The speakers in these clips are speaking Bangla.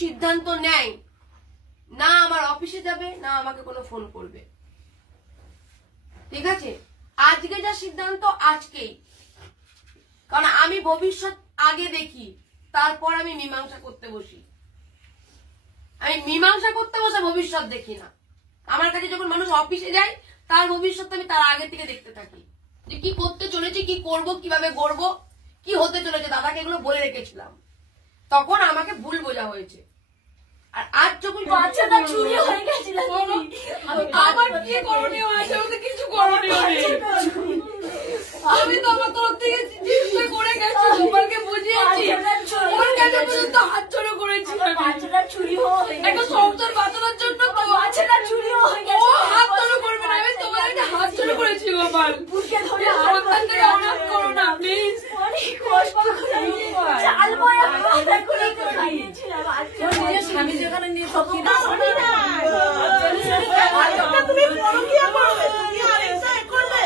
সিদ্ধান্ত নেয় না আমার অফিসে যাবে না আমাকে কোনো ফোন করবে, ঠিক আছে? আজকে যা সিদ্ধান্ত আজকেই, কারণ আমি ভবিষ্যৎ আগে দেখি, তারপর আমি মীমাংসা করতে বসি। আমি মীমাংসা করতে বসে ভবিষ্যৎ দেখি না। আমার কাছে যখন মানুষ অফিসে যায় তার ভবিষ্যৎ আমি তার আগে থেকে দেখতে থাকি, যে কি করতে চলেছি, কি করব, কিভাবে করব, কি হতে চলেছে। দাদাকে এগুলো বলে রেখেছিলাম, তখন আমাকে ভুল বোঝা হয়েছে। আর আজ যখন বাচ্চাটা চুরি হয়ে গেছিল, আমার কি করণীয় আছে? আমাদের কিছু করণীয় নেই। আমি তো আমার তরফ থেকে চেষ্টা করে গেছি, তোমাকে বুঝিয়েছি, ওর কাছে পর্যন্ত হাত জড়ো করেছি। বাচ্চাটা চুরি হয়ে একটা সংসার বাঁচানোর জন্য তো বাচ্চাটা চুরি হয়ে গেছে, ও হাত জড়ো করবে না। আমি তোমার একটা হাত জড়ো করেছি গোপাল, বুকে ধরে সন্তানটাকে অনাথ করো না প্লিজ। অনেক কষ্ট করে চাল বয়া পাতা করে খাইয়েছিলাম। নিজের স্বামী যেখানে নিয়ে সব তুমি পরকীয়া করবে, তুমি আরেকটা করলে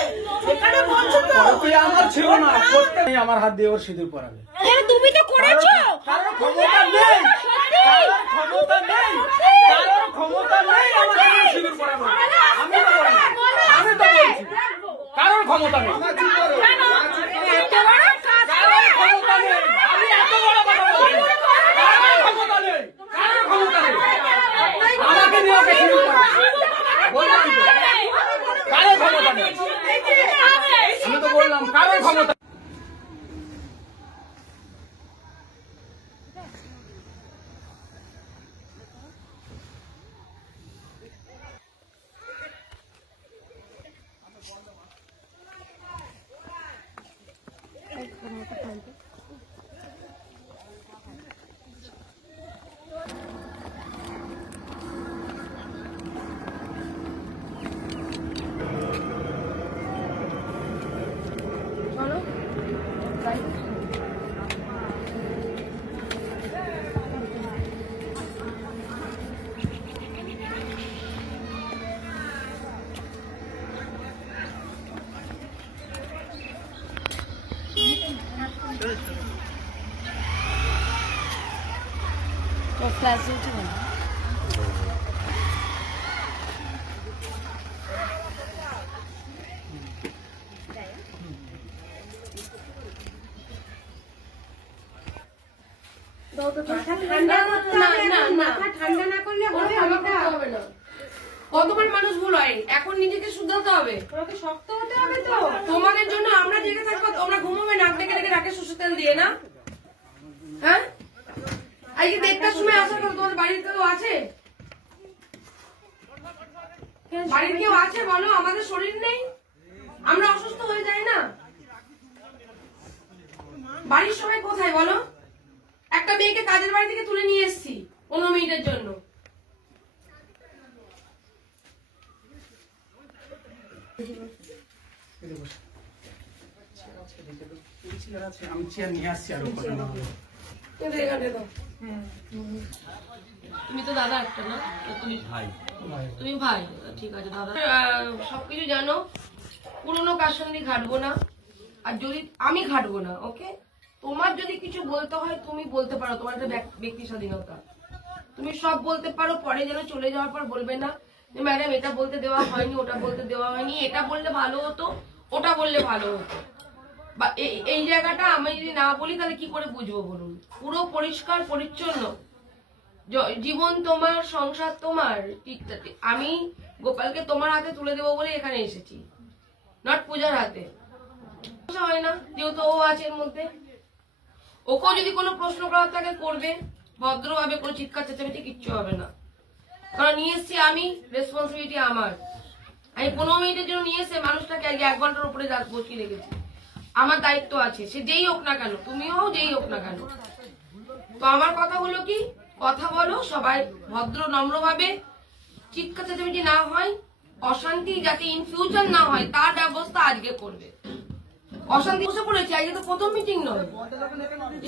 এখানে বলছো তো পরকীয়া আমার ছিল না, প্রত্যেকই আমার হাত দিয়ে ওর সিঁদুর পরাবে। তুমি তো করেছো, কারোর ক্ষমতা নেই, কারোর ক্ষমতা নেই, কারোর ক্ষমতা নেই আমাকে দিয়ে সিঁদুর পরাবে। আমি তো বলছি, কারোর ক্ষমতা নেই, কারোর ক্ষমতা নেই। আমি এত বড় কথা বলছি, কারোর ক্ষমতা নেই, কারোর ক্ষমতা নেই আমাকে দিয়ে ওকে সিঁদুর পরাবে। বললাম তো, কারোর ক্ষমতা নেই। আমি তো বললাম কারোর ক্ষমতা। কতবার মানুষ ভুল হয়, এখন নিজেকে শুধরাতে হবে, শক্ত হতে হবে। তো তোমাদের জন্য আমরা জেগে থাকবো, তোমরা ঘুমোবে নাক ডেকে ডেকে রাখে সরষের তেল দিয়ে না? হ্যাঁ, আজকে দেড়টার সময় আসার পর তোমার বাড়ির কেউ আছে? বাড়ির কেউ আছে বলো? আমাদের শরীর নেই, আমরা অসুস্থ হয়ে যাই না? বাড়ির সবাই কোথায় বলো? একটা মেয়েকে কাজের বাড়ি থেকে তুলে নিয়ে এসেছি 15 মিনিটের জন্য। আমি চেয়ার নিয়ে আসছি আর তুমি তো দাদা একটা না, তুমি ভাই, তুমি ভাই, ঠিক আছে দাদা। সবকিছু জানো, পুরোনো কার সঙ্গে ঘাটবো না, আর যদি আমি ঘাটবো না। ওকে, তোমার যদি কিছু বলতে হয় তুমি বলতে পারো, তোমার একটা ব্যক্তি স্বাধীনতা, তুমি সব বলতে পারো। পরে যেন চলে যাওয়ার পর বলবে না যে ম্যাডাম এটা বলতে দেওয়া হয়নি, ওটা বলতে দেওয়া হয়নি, এটা বললে ভালো হতো, ওটা বললে ভালো হতো। বা এই জায়গাটা আমি যদি না বলি তাহলে কি করে বুঝবো বলুন? পুরো পরিষ্কার পরিচ্ছন্ন জীবন তোমার, সংসার তোমার। আমি গোপালকে তোমার হাতে তুলে দেবো বলে এখানে এসেছি, নট পূজার হাতে। হয় না, যেহেতু ও আছে এর মধ্যে। ওকেও যদি কোনো প্রশ্ন করার থাকে করবে ভদ্রভাবে, কোনো চিৎকার চেঁচামেচি কিচ্ছু হবে না। কারণ নিয়ে এসছি আমি, রেসপন্সিবিলিটি আমার। আমি 15 মিনিটের জন্য নিয়ে এসে মানুষটাকে 1 ঘন্টার উপরে বসিয়ে রেখেছি। আমার দায়িত্ব আছে, সে যেই হোক না কেন, তুমিও হও, যেই হোক না কেন। তো আমার কথা হলো কি, কথা বলো সবাই ভদ্র নম্রভাবে, চিৎকার চেঁচামেচি না হয়, অশান্তি যাতে ইন ফিউচার না হয় তার ব্যবস্থা আজকে করবে। অশান্তি বসে পড়েছে, আজকে তো প্রথম মিটিং নয়,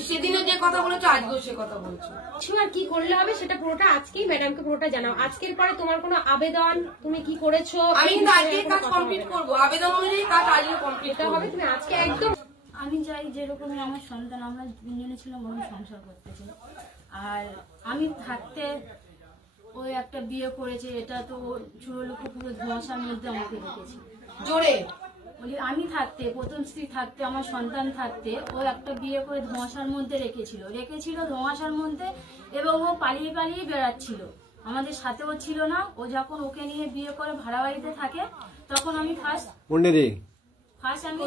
সেদিনে যে কথা বলেছো আজকেও সে কথা বলছো। আর কি করলে হবে সেটা পুরোটা আজকেই ম্যাডামকে পুরোটা জানাও। আজকের পরে তোমার কোনো আবেদন তুমি কি করেছো, আমি কিন্তু আজকে কাজ কমপ্লিট করবো, আবেদন অনুযায়ী কাজ আজকে কমপ্লিট হবে। তুমি আজকে একদম, আমি চাই যেরকমই আমার সন্তান, আমরা 3 জনে ছিলাম, আমি সংসার করতে চাই। আর আমি থাকতে ওই একটা বিয়ে করেছে, এটা তো চুরলোক পুরো ধোঁয়াশার মধ্যে আমাকে রেখেছে। জোরে বলি আমি থাকতে, প্রথম স্ত্রী থাকতে, আমার সন্তান থাকতে ও একটা বিয়ে করে ধোঁয়াশার মধ্যে রেখেছিল ধোঁয়াশার মধ্যে, এবং ও পালিয়ে পালিয়ে বেড়াচ্ছিল, আমাদের সাথেও ছিল না। ও যখন ওকে নিয়ে বিয়ে করে ভাড়া বাড়িতে থাকে তখন আমি ফার্স্ট আমি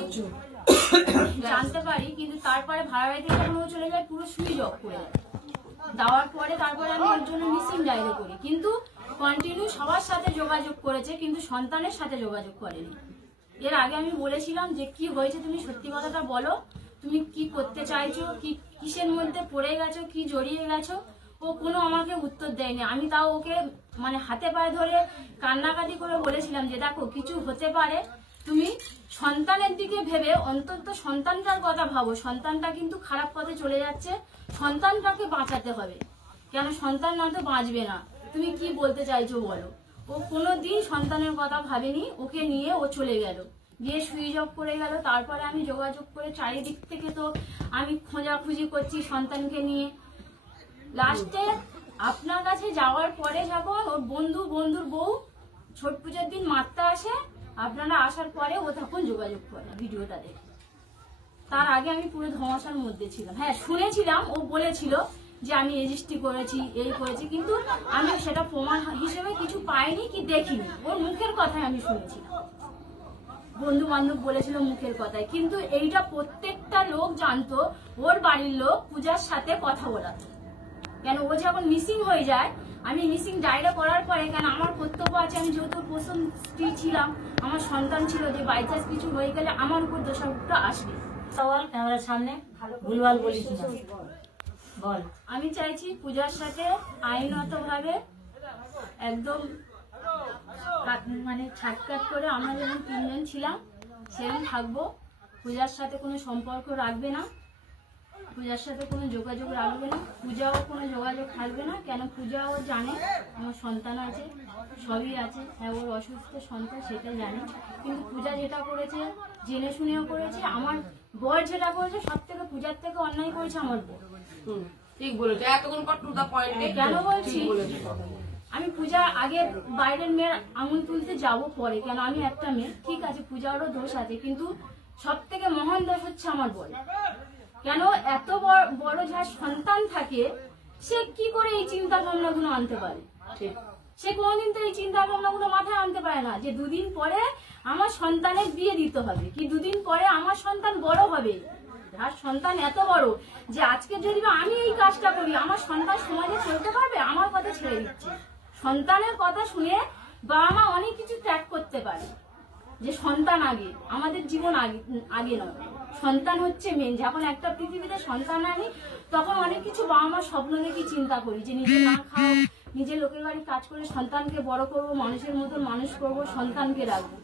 জানতে পারি, কিন্তু তারপরে ভাড়া বাড়িতে যখন ও চলে যায় পুরো সুইচ অফ করে দেওয়ার পরে তারপরে আমি ওর জন্য মিসিং ডায়েরি করি, কিন্তু কন্টিনিউ সবার সাথে যোগাযোগ করেছে, কিন্তু সন্তানের সাথে যোগাযোগ করেনি। এর আগে আমি বলেছিলাম যে কি হয়েছে তুমি সত্যি কথাটা বলো, তুমি কি করতে চাইছো, কি কিসের মধ্যে পড়ে গেছো, কি জড়িয়ে গেছো। ও কোনো আমাকে উত্তর দেয়নি। আমি তাও ওকে মানে হাতে পায়ে ধরে কান্নাকাটি করে বলেছিলাম যে দেখো কিছু হতে পারে, তুমি সন্তানের দিকে ভেবে অন্তত সন্তানটার কথা ভাবো, সন্তানটা কিন্তু খারাপ পথে চলে যাচ্ছে, সন্তানটাকে বাঁচাতে হবে, কেন সন্তান না তো বাঁচবে না। তুমি কি বলতে চাইছো বলো। ও কোনোদিন সন্তানের কথা ভাবেনি, ওকে নিয়ে ও চলে গেল, গিয়ে সুইচ অফ করে গেল। তারপরে আমি যোগাযোগ করে চারিদিক থেকে তো আমি খোঁজাখুঁজি করছি সন্তানকে নিয়ে। লাস্টে আপনার কাছে যাওয়ার পরে যখন ওর বন্ধুর বউ ছট পুজোর দিন মারতে আসে, আপনারা আসার পরে ও তখন যোগাযোগ করে ভিডিওটা দেখে। তার আগে আমি পুরো ধোঁয়াশার মধ্যে ছিলাম। হ্যাঁ শুনেছিলাম, ও বলেছিল যে আমি রেজিস্ট্রি করেছি, এই করেছি, কিন্তু আমি সেটা প্রমাণ হিসেবে কিছু পাইনি কি দেখিনি। ওর মুখের কথাই আমি শুনেছিলাম, বন্ধু বান্ধব বলেছিল মুখের কথায়, কিন্তু এইটা প্রত্যেকটা লোক জানতো, ওর বাড়ির লোক পূজার সাথে কথা বলাতো। কেন ও যখন মিসিং হয়ে যায়, আমি মিসিং ডায়েরি করার পরে, কেন আমার কর্তব্য আছে, আমি যেহেতু প্রথম স্ত্রী ছিলাম, আমার সন্তান ছিল, যে বাই চান্স কিছু হয়ে গেলে আমার উপর দোষারোপটা আসবে। সওয়াল ক্যামেরার সামনে ভুলভাল বলিস না, বল। আমি চাইছি পূজার সাথে আইনত ভাবে একদম মানে ছাটকাট করে আমরা যেমন 3 জন ছিলাম সেরকম থাকবো। পূজার সাথে কোনো সম্পর্ক রাখবে না, পূজার সাথে কোনো যোগাযোগ রাখবে না, পূজাও কোনো যোগাযোগ থাকবে না। কেন পূজাও জানে আমার সন্তান আছে, সবই আছে, হ্যাঁ ওর অসুস্থ সন্তান সেটা জানে, কিন্তু পূজা যেটা করেছে জেনে শুনেও করেছে। আমার বর যেটা করেছে সব থেকে পূজার থেকে অন্যায় করেছে আমার বর। ঠিক বলেছো, এতক্ষণ পর টু দা পয়েন্ট। কেন বলছি, আমি পূজা আগে বাইরের মেয়ের আঙুল তুলতে যাব পরে, কেন আমি একটা মেয়ে, ঠিক আছে পূজারও দোষ আছে, কিন্তু সব থেকে মহান দোষ হচ্ছে আমার বর। কেন এত বড় যার সন্তান থাকে সে কি করে এই চিন্তা ভাবনা গুলো আনতে পারে? সে কোনোদিন তো এই চিন্তা ভাবনা গুলো মাথায় আনতে পারে না যে 2 দিন পরে আমার সন্তানের বিয়ে দিতে হবে, কি 2 দিন পরে আমার সন্তান বড় হবে। যার সন্তান এত বড় যে আজকে যদি আমি এই কাজটা করি আমার সন্তান সমাজে চলতে পারবে, আমার কথা ছেড়ে দিচ্ছি। সন্তানের কথা শুনে বাবা মা অনেক কিছু ত্যাগ করতে পারে, যে সন্তান আগে, আমাদের জীবন আগে নয়, সন্তান হচ্ছে মেন। যখন একটা পৃথিবীতে সন্তান আনি তখন অনেক কিছু বাবা মা স্বপ্ন দেখে চিন্তা করি, যে নিজে না খাও, নিজের লোকের বাড়ি কাজ করে সন্তানকে বড় করব, মানুষের মতন মানুষ করব, সন্তানকে রাখবো।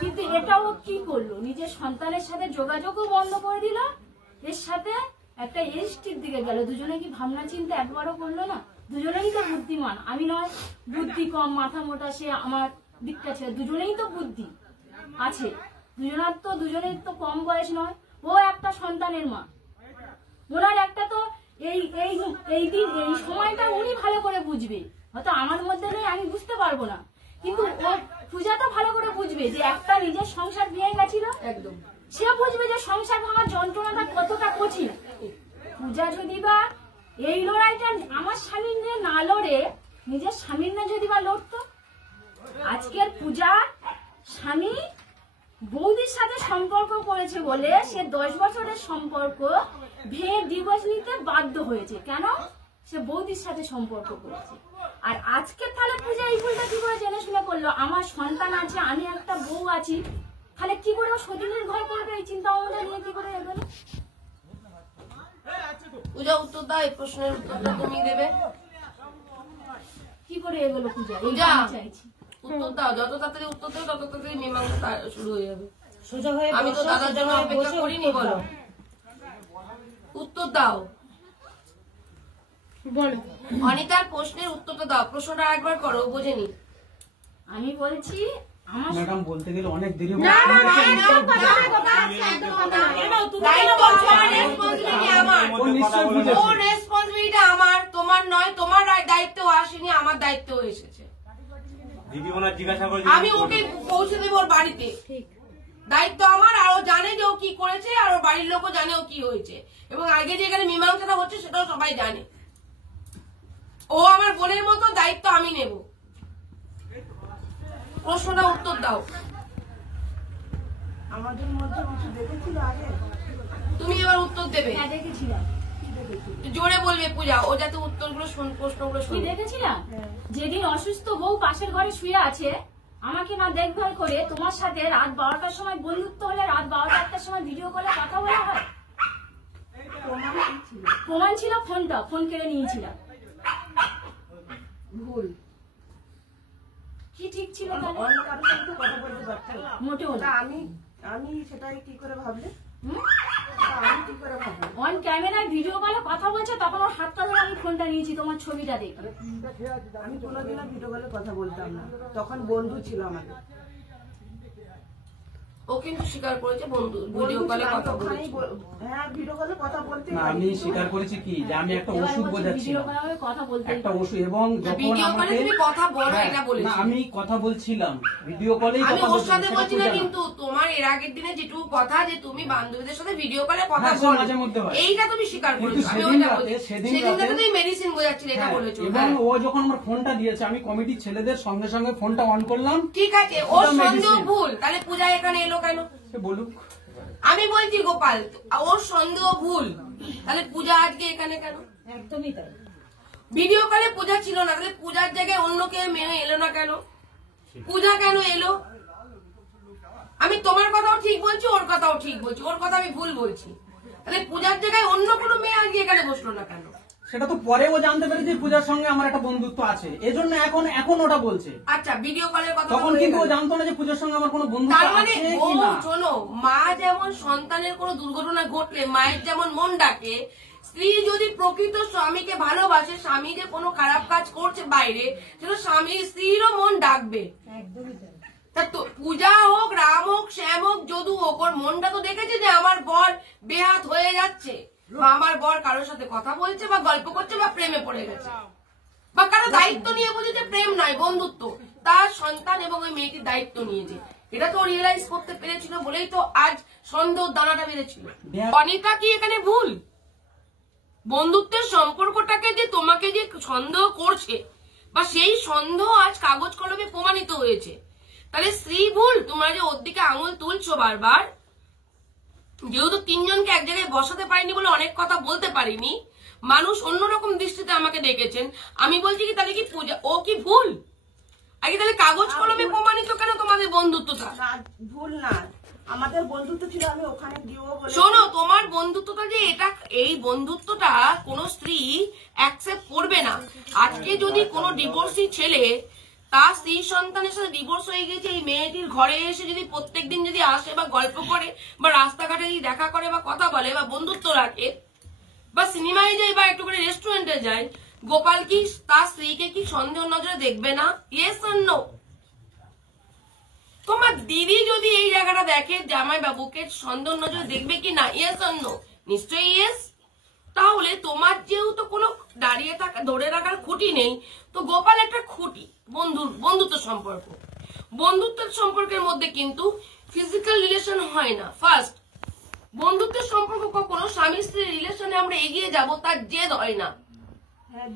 কিন্তু এটাও কি করলো, নিজের সন্তানের সাথে যোগাযোগও বন্ধ করে দিল, এর সাথে একটা এসটির দিকে গেল। দুজনে কি ভাবনা চিন্তা একবারও করলো না? দুজনেই তো বুদ্ধিমান, আমি নয় বুদ্ধি কম, মাথা মোটা, সে আমার দিকটা ছিল, দুজনেই তো বুদ্ধি আছে, দুজনের তো কম বয়স নয়। ও একটা সন্তানের মা, ওনার একটা তো এই দিন এই সময়টা উনি ভালো করে বুঝবে, হয়তো আমার মধ্যে নেই, আমি বুঝতে পারবো না, কিন্তু ও পূজা তো ভালো করে বুঝবে যে একটা নিজের সংসার ভেঙে গেছিল, একদম সে বুঝবে যে সংসার ভাঙার যন্ত্রণাটা কতটা কঠিন। পূজা যদি বা এই লড়াইটা আমার স্বামীর নিয়ে না লড়ে নিজের স্বামীর না যদি বা লড়তো, আজকের পূজা স্বামী বৌদির সাথে সম্পর্ক করেছে বলে সে 10 বছরের সম্পর্ক ভেঙে ডিভোর্স নিতে বাধ্য হয়েছে। কেন? সে বৌদির সাথে সম্পর্ক করেছে। আর আজকে তাহলে পূজা এই ভুলটা কি করে জেনে শুনে করলো? আমার সন্তান আছে, আমি একটা বউ আছি, তাহলে কি করে সতীনের ঘর করবে? এই চিন্তা ভাবনা নিয়ে কি করে এগোলো? পূজা উত্তর দাও, এই প্রশ্নের উত্তরটা তুমি দেবে। কি করে এগোলো পূজা? পূজা চাইছি উত্তর দাও, যত তাড়াতাড়ি উত্তর দেবে তত তাড়াতাড়ি মীমাংসা শুরু হয়ে যাবে। সোজা হয়ে আমি তো দাদার জন্য অপেক্ষা করিনি, বলো উত্তর দাও। বলো অনিতার প্রশ্নের উত্তরটা দাও, প্রশ্নটা একবার করো, বোঝেনি। আমি বলছি আমার ম্যাডাম বলতে গেলে অনেক দেরি হবে। দায়িত্ব আমার, রেসপন্সিবিলিটি আমার, ও নিশ্চয়ই বুঝেছে। ও রেসপন্সিবিলিটি চাকরিটা আমার, তোমার নয়। তোমার দায়িত্ব আসেনি, আমার দায়িত্ব এসেছে। দিদি ওনার জিজ্ঞাসা করে আমি ওকে পৌঁছে দেবো ওর বাড়িতে, দায়িত্ব আমার। আর ও জানে যে ও কি করেছে, আর ওর বাড়ির লোকও জানে ও কি হয়েছে, এবং আগে যে এখানে মীমাংসাটা হচ্ছে সেটাও সবাই জানে। ও আমার বোনের মতো, দায়িত্ব আমি নেব। প্রশ্নটা উত্তর দাও। আমাদের মধ্যে কিছু দেখেছিল আগে? তুমি এবার উত্তর দেবে। হ্যাঁ দেখেছিলাম। জোরে বলবে পূজা, ও যাতে উত্তরগুলো প্রশ্নগুলো কি শুনে। দেখেছিলাম? যেদিন অসুস্থ বউ পাশের ঘরে শুয়ে আছে, আমাকে না দেখভাল করে তোমার সাথে রাত 12টার সময় বন্ধুত্ব হলে রাত 12টা 1টার সময় ভিডিও কলে কথা বলা হয়। প্রমাণ ছিল ফোনটা, ফোন কেড়ে নিয়েছিলাম। ভুল। কি ঠিক ছিল তাহলে? অন্য কারোর সাথে তো কথা বলতে পারতো না। মোটেও ওটা না। আমি সেটাই কি করে ভাবলে? হুম? ওটা আমি কি করে ভাবলে? অন ক্যামেরায় ভিডিও কলে কথা বলছে, তখন ওর হাতটা ধরে আমি ফোনটা নিয়েছি তোমার ছবিটা দেখে। আমি কোনোদিনও ভিডিও কলে কথা বলতাম না, তখন বন্ধু ছিল আমাদের। ও কিন্তু স্বীকার করেছে বন্ধু ভিডিও কলে কথা বলেছে। হ্যাঁ, ভিডিও কলে কথা বলতে না, আমি স্বীকার করেছি কি যে আমি একটা ওষুধ ভিডিও বোঝাচ্ছিলাম, কলে কথা বলতে একটা ওষুধ, এবং যখন ভিডিও কলে আমাকে তুমি কথা বলো হ্যাঁ, এটা বলেছি। না, আমি কথা বলছিলাম ভিডিও কলেই আমি কথা ওর বলছিলাম, সাথে সেটা বলছি না, পূজা না। কিন্তু তোমার এর আগের দিনে যেটুকু কথা যে তুমি বান্ধবীদের সাথে ভিডিও কলে কথা হ্যাঁ, সে বলো, মাঝে মধ্যে হয়। এইটা তুমি স্বীকার কিন্তু করেছো। আমি সেদিন ওইটা রাতে- বলছি। সেদিন সেদিন রাতে রাতে- তুমি মেডিসিন বোঝাচ্ছিলে, এটা হ্যাঁ, বলেছো। এবং হ্যাঁ। ও যখন আমার ফোনটা দিয়েছে, আমি কমিটির ছেলেদের সঙ্গে সঙ্গে ফোনটা অন করলাম। ঠিক আছে, ওর ওটা সন্দেহ medicine। ভুল, তাহলে পূজা এখানে এলো কেন? সে বলুক। আমি বলছি গোপাল, ওর সন্দেহ ভুল, তাহলে পূজা আজকে এখানে কেন? একদমই তাই। ভিডিও কলে পূজা ছিল না, তাহলে পূজার জায়গায় অন্য কেউ মেয়ে এলো না কেন? পূজা কেন এলো? আমি তোমার কথাও ঠিক বলছি, ওর কথাও ঠিক বলছি, ওর কথা আমি ভুল বলছি। তাহলে পূজার জায়গায় অন্য কোনো মেয়ে আজকে এখানে বসলো না কেন? সেটা তো পরে ও জানতে পেরেছে পূজার সঙ্গে আমার একটা বন্ধুত্ব আছে, এজন্য এখন ওটা বলছে। আচ্ছা, ভিডিও কলের কথা তখন কিন্তু ও জানতো না যে পূজার সঙ্গে আমার কোনো বন্ধুত্ব তার মানে আছে ও, কি না। শোনো, মা যেমন সন্তানের কোনো দুর্ঘটনা ঘটলে মায়ের যেমন মন ডাকে, স্ত্রী যদি প্রকৃত স্বামীকে ভালোবাসে, স্বামী যে কোনো খারাপ কাজ করছে বাইরে, সেটা স্বামী স্ত্রীরও মন ডাকবে। একদমই তাই। তা তো পূজা হোক, রাম হোক, শ্যাম হোক, যদু হোক, ওর মনটা তো দেখেছে যে আমার বর বেহাত হয়ে যাচ্ছে, বা আমার বর কারোর সাথে কথা বলছে বা গল্প করছে বা প্রেমে পড়ে গেছে, বা কারো দায়িত্ব নিয়ে বুঝেছে, প্রেম নয় বন্ধুত্ব, তার সন্তান এবং ওই মেয়েটির দায়িত্ব নিয়েছে। এটা তো রিয়েলাইজ করতে পেরেছিল বলেই তো আজ সন্দেহ দানাটা বেড়েছিল। অনিতা কি এখানে ভুল? বন্ধুত্বের সম্পর্কটাকে যে তোমাকে যে সন্দেহ করছে, বা সেই সন্দেহ আজ কাগজ কলমে প্রমাণিত হয়েছে, তাহলে স্ত্রী ভুল? তোমরা যে ওর দিকে আঙুল তুলছো বারবার, যেহেতু তিনজনকে এক জায়গায় বসাতে পারিনি বলে অনেক কথা বলতে পারিনি, মানুষ অন্যরকম দৃষ্টিতে আমাকে দেখেছেন। আমি বলছি কি, তাহলে কি পূজা ও কি ভুল? আগে তাহলে কাগজ কলমে প্রমাণিত কেন তোমাদের বন্ধুত্বটা? না, ভুল না, আমাদের বন্ধুত্ব ছিল। আমি ওখানে গিয়েও বলে শোনো, তোমার বন্ধুত্বটা যে এটা, এই বন্ধুত্বটা কোন স্ত্রী অ্যাকসেপ্ট করবে না। আজকে যদি কোনো ডিভোর্সি ছেলে তার স্ত্রী সন্তানের সাথে ডিভোর্স হয়ে গেছে, এই মেয়েটির ঘরে এসে যদি প্রত্যেকদিন যদি আসে বা গল্প করে বা রাস্তাঘাটে যদি দেখা করে বা কথা বলে বা বন্ধুত্ব রাখে বা সিনেমায় যায় বা একটু করে রেস্টুরেন্টে যায়, গোপাল কি তার স্ত্রীকে কি সন্দেহ নজরে দেখবে না? Yes or no? তোমার দিদি যদি এই জায়গাটা দেখে, জামাই বাবুকে সন্দেহ নজরে দেখবে কি না? Yes or no? নিশ্চয়ই ইয়েস। তাহলে তোমার যেহেতু কোনো দাঁড়িয়ে থাকা ধরে রাখার খুঁটি নেই, তো গোপাল একটা খুঁটি, বন্ধুত্ব সম্পর্ক। বন্ধুত্বের সম্পর্কের মধ্যে কিন্তু ফিজিক্যাল রিলেশন হয় না। ফার্স্ট, বন্ধুত্বের সম্পর্ক কখনো স্বামী স্ত্রীর রিলেশনে আমরা এগিয়ে যাব তার জেদ হয় না। হ্যাঁ,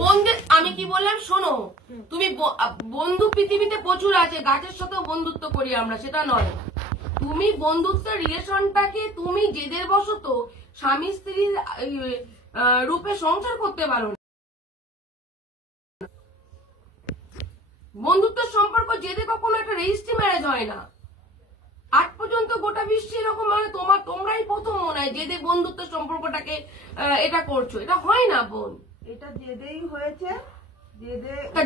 বন্ধুদের আমি কি বললাম শোনো, তুমি বন্ধু পৃথিবীতে প্রচুর আছে, গাছের সাথেও বন্ধুত্ব করি আমরা, সেটা নয়। তুমি বন্ধুত্বের রিলেশনটাকে তুমি জেদের বশত স্বামী স্ত্রীর রূপে সংসার করতে পারো না। বন্ধুত্বের সম্পর্ক জেদে কখনো একটা রেজিস্ট্রি ম্যারেজ হয় না। আজ পর্যন্ত গোটা বিশ্বে এরকম, মানে তোমরাই প্রথম মনে হয় জেদে বন্ধুত্বের সম্পর্কটাকে এটা করছো। এটা হয় না বোন, এটা জেদেই হয়েছে, জেদে তা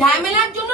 ঝামেলার জন্য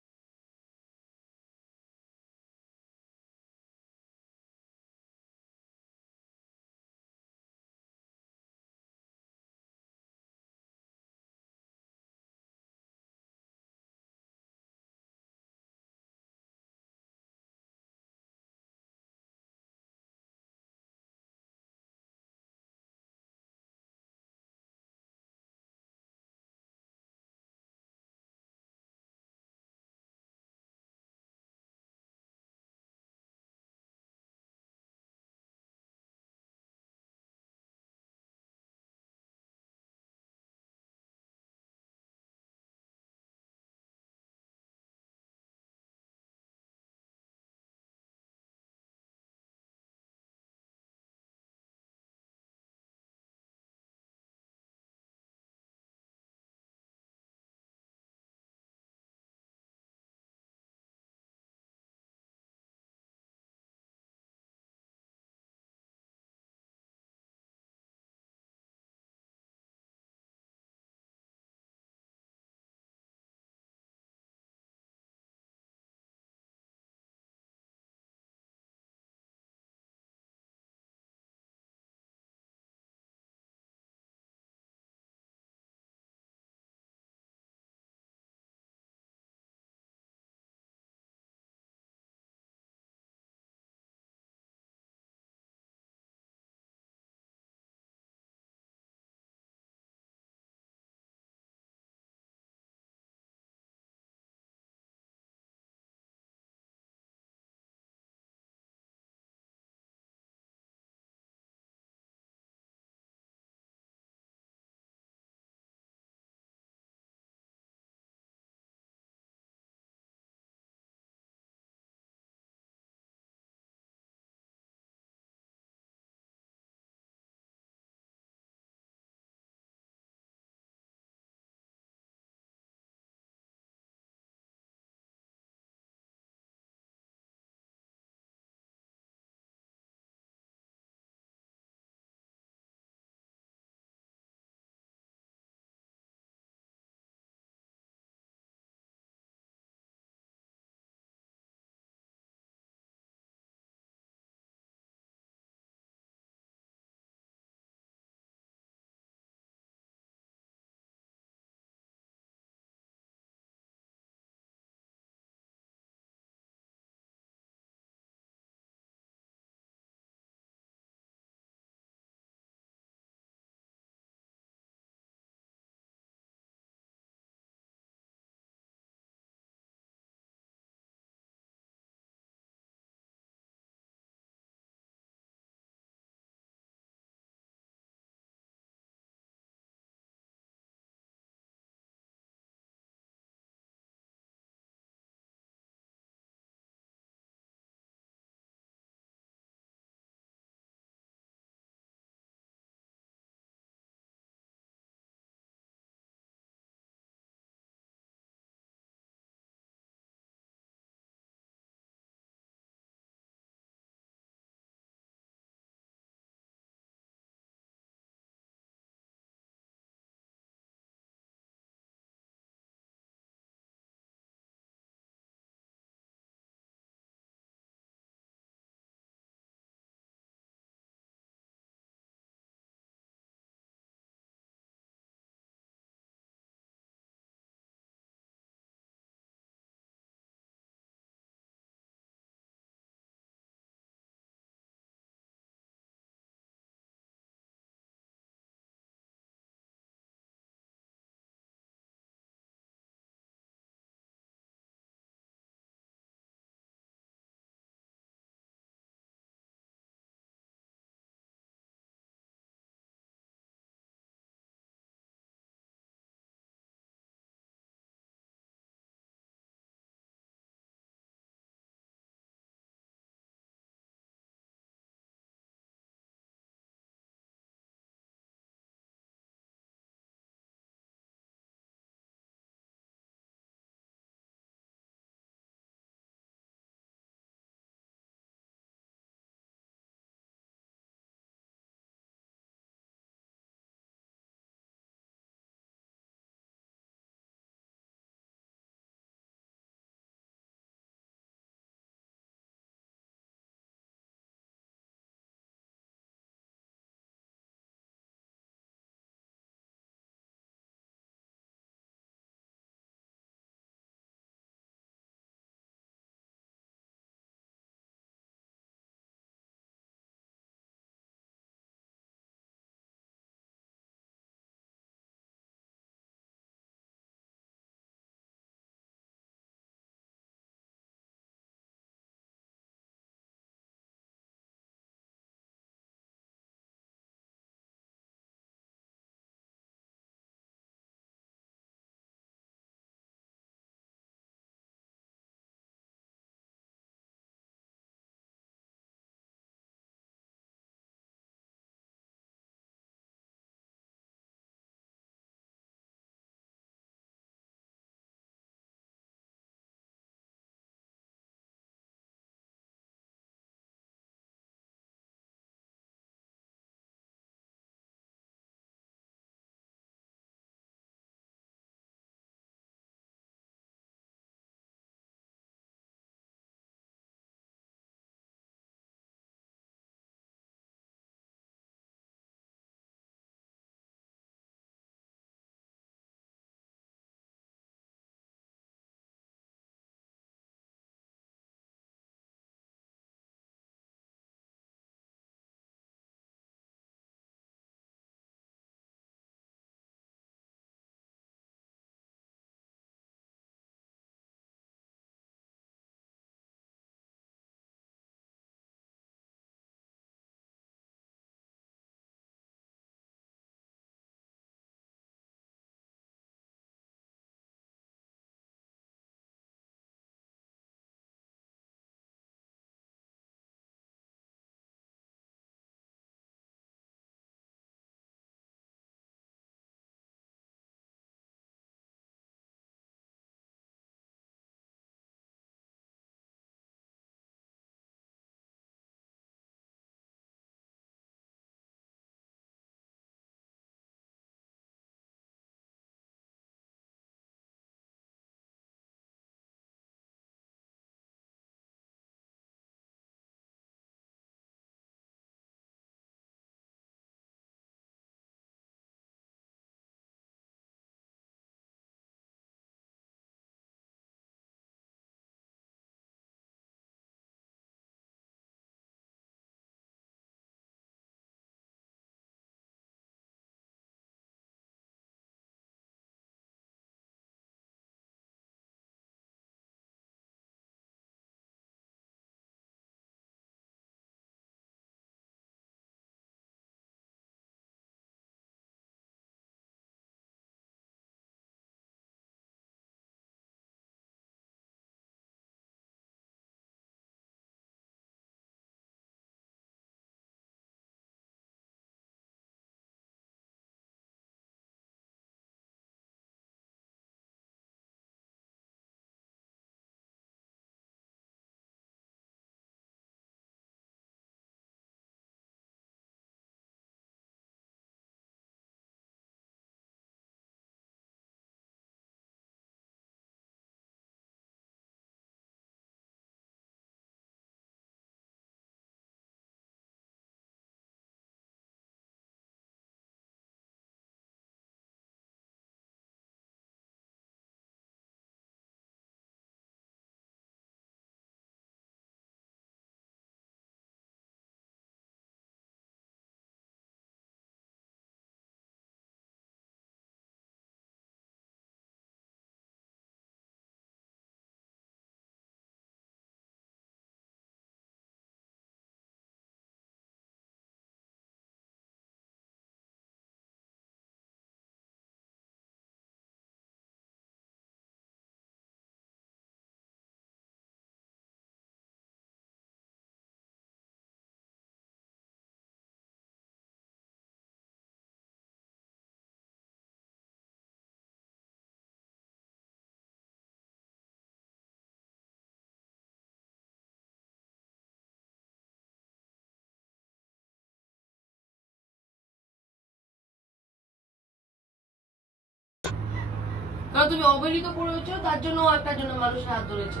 কারণ তুমি অবহেলিত করেছো, তার জন্য একটার জন্য মানুষের হাত ধরেছে।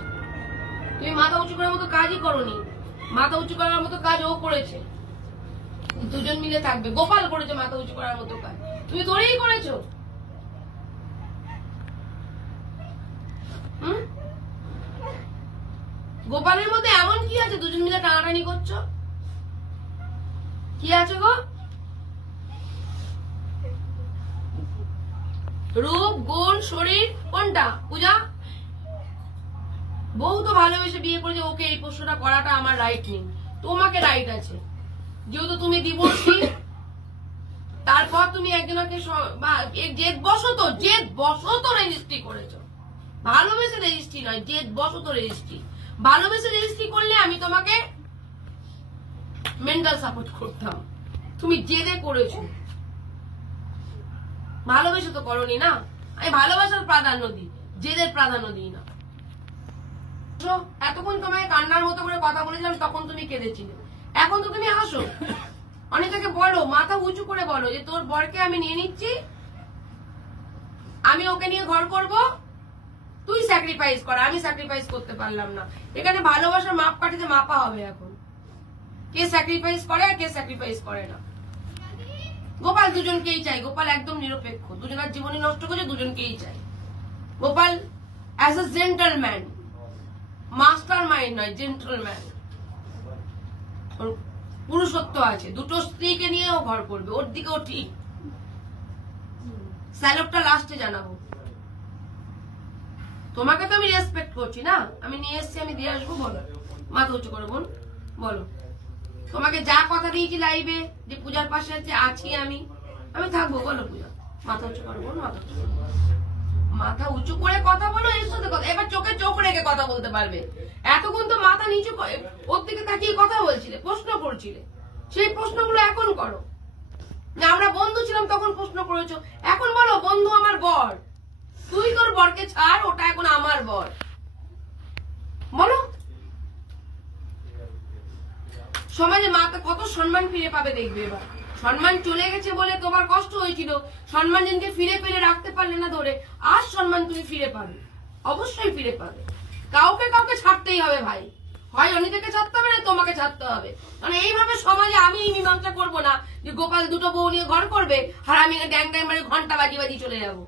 তুমি মাথা উঁচু করার মতো কাজই করোনি, মাথা উঁচু করার মতো কাজ ও করেছে, দুজন মিলে থাকবে। গোপাল করেছে মাথা উঁচু করার মতো কাজ, তুমি ধরেই করেছো। গোপালের মধ্যে এমন কি আছে দুজন মিলে টানাটানি করছো? কি আছে গো? রূপ, গুণ, শরীর, কোনটা? পূজা বউ তো ভালোবেসে বিয়ে করেছে, ওকে এই প্রশ্নটা করাটা আমার রাইট নেই, তোমাকে রাইট আছে। যেহেতু তুমি ডিভোর্সি, তারপর তুমি একজনকে জেদ বশত রেজিস্ট্রি করেছো। ভালোবেসে রেজিস্ট্রি নয়, জেদ বশত রেজিস্ট্রি। ভালোবেসে রেজিস্ট্রি করলে আমি তোমাকে মেন্টাল সাপোর্ট করতাম, তুমি জেদে করেছো, ভালোবেসে তো করনি না। আমি ভালোবাসার প্রাধান্য দিই, জেদের প্রাধান্য দিই না। এতক্ষণ তোমাকে কান্নার মতো করে কথা বলেছিলাম, তখন তুমি কেঁদেছিলে, এখন তো তুমি হাসো। অনেকটাকে বলো, মাথা উঁচু করে বলো যে তোর বরকে আমি নিয়ে নিচ্ছি, আমি ওকে নিয়ে ঘর করব, তুই স্যাক্রিফাইস কর, আমি স্যাক্রিফাইস করতে পারলাম না। এখানে ভালোবাসার মাপকাঠিতে মাপা হবে এখন, কে স্যাক্রিফাইস করে আর কে স্যাক্রিফাইস করে না। গোপাল দুজনকেই চাই, গোপাল একদম নিরপেক্ষ, দুজনের জীবনী নষ্ট করে দুজনকেই চাই। Gopal as a gentleman, master mind নয়, জেন্টলম্যান। পুরুষত্ব আছে, দুটো স্ত্রীকে নিয়েও ঘর করবে, ওর দিকেও ঠিক। স্যালুটটা লাস্টে জানাবো। তোমাকে তো আমি রেসপেক্ট করছি না, আমি নিয়ে এসছি, আমি দিয়ে আসবো। বলো, মাথা উঁচু করো বোন, বলো। তোমাকে যা কথা দিয়েছি লাইভে যে পূজার পাশে আছি আমি থাকবো, বলো পূজা। মাথা উঁচু করো বোন, মাথা উঁচু করো, মাথা উঁচু করে কথা বলো, এর সাথে কথা। এবার চোখে চোখ রেখে কথা বলতে পারবে। এতক্ষণ তো মাথা নিচু করে ওর দিকে তাকিয়ে কথা বলছিলে, প্রশ্ন করছিলে, সেই প্রশ্নগুলো এখন করো। না আমরা বন্ধু ছিলাম তখন প্রশ্ন করেছো, এখন বলো বন্ধু আমার বর, তুই তোর বরকে ছাড়, ওটা এখন আমার বর, বলো। সমাজে মাকে কত সম্মান ফিরে পাবে দেখবে। এবার সম্মান চলে গেছে বলে তোমার কষ্ট হয়েছিল, সম্মান যেদিনকে ফিরে পেলে রাখতে পারলে না ধরে, আজ সম্মান তুমি ফিরে পাবে, অবশ্যই ফিরে পাবে। কাউকে কাউকে ছাড়তেই হবে ভাই, হয় অনিতাকে ছাড়তে হবে না তোমাকে ছাড়তে হবে। মানে এইভাবে সমাজে আমি মীমাংসা করবো না যে গোপাল দুটো বউ নিয়ে ঘর করবে আর আমি ড্যাং ড্যাং মানে ঘন্টা বাজি বাজি চলে যাবো,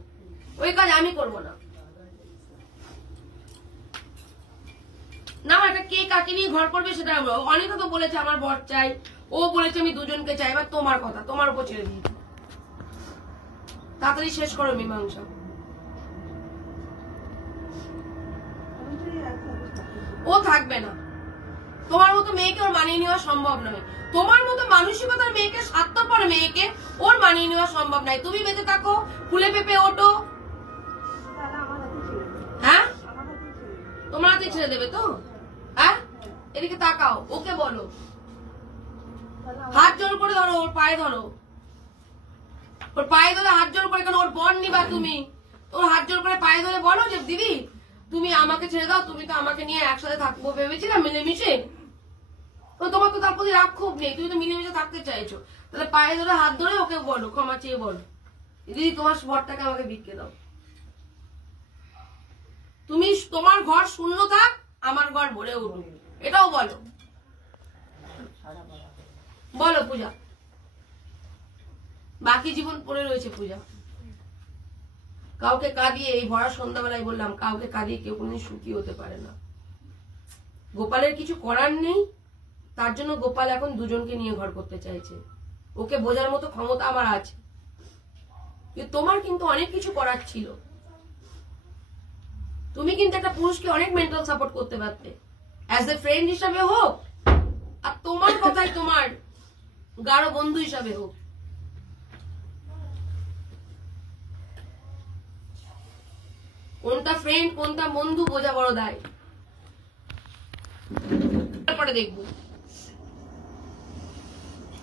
ওই কাজ আমি করবো না। না এটা কে কাকে নিয়ে ঘর করবে সেটা অনিতা তো বলেছে আমার বর চাই, ও বলেছে আমি দুজনকে চাই। এবার তোমার কথা, তোমার উপর ছেড়ে দিয়েছি, তাড়াতাড়ি শেষ করো মীমাংসা। ও থাকবে না, তোমার মতো মেয়েকে ওর মানিয়ে নেওয়া সম্ভব নয়, তোমার মতো মানসিকতার মেয়েকে, স্বার্থপর মেয়েকে ওর মানিয়ে নেওয়া সম্ভব নয়। তুমি বেঁচে থাকো, ফুলে পেঁপে ওঠো, হ্যাঁ তোমার হাতে ছেড়ে দেবে তো? হ্যাঁ এদিকে তাকাও, ওকে বলো, হাত জোর করে ধরো, ওর পায়ে ধরো, ওর পায়ে ধরে হাত জোর করে, কেন ওর বর নিবা তুমি, ওর হাত জোর করে পায়ে ধরে বলো যে দিদি তুমি আমাকে ছেড়ে দাও, তুমি তো আমাকে নিয়ে একসাথে থাকবো ভেবেছিলাম মিলেমিশে, তোমার তো তার প্রতি রাগ খুব নেই, তুমি তো মিলেমিশে থাকতে চাইছো, তাহলে পায়ে ধরে হাত ধরে ওকে বলো, ক্ষমা চেয়ে বলো দিদি তোমার বরটাকে আমাকে ভিক্ষে দাও, তুমি তোমার ঘর শূন্য থাক, আমার ঘর ভরে উঠুক, এটাও বলো। বলো পূজা, বাকি জীবন পড়ে রয়েছে পূজা। কাউকে কাঁদিয়ে, এই ভরা সন্ধ্যাবেলায় বললাম, কাউকে কাঁদিয়ে কেউ কোনদিন সুখী হতে পারে না। গোপালের কিছু করার নেই, তার জন্য গোপাল এখন দুজনকে নিয়ে ঘর করতে চাইছে। ওকে বোঝার মতো ক্ষমতা আমার আছে, তোমার কিন্তু অনেক কিছু করার ছিল। তুমি কিন্তু একটা পুরুষকে অনেক মেন্টাল সাপোর্ট করতে পারতে, অ্যাজ এ ফ্রেন্ড হিসাবে হোক, আর তোমার কথাই তোমার গাঢ় বন্ধু হিসাবে হোক। কোনটা ফ্রেন্ড কোনটা বন্ধু বোঝা বড় দায়। তারপরে দেখবো,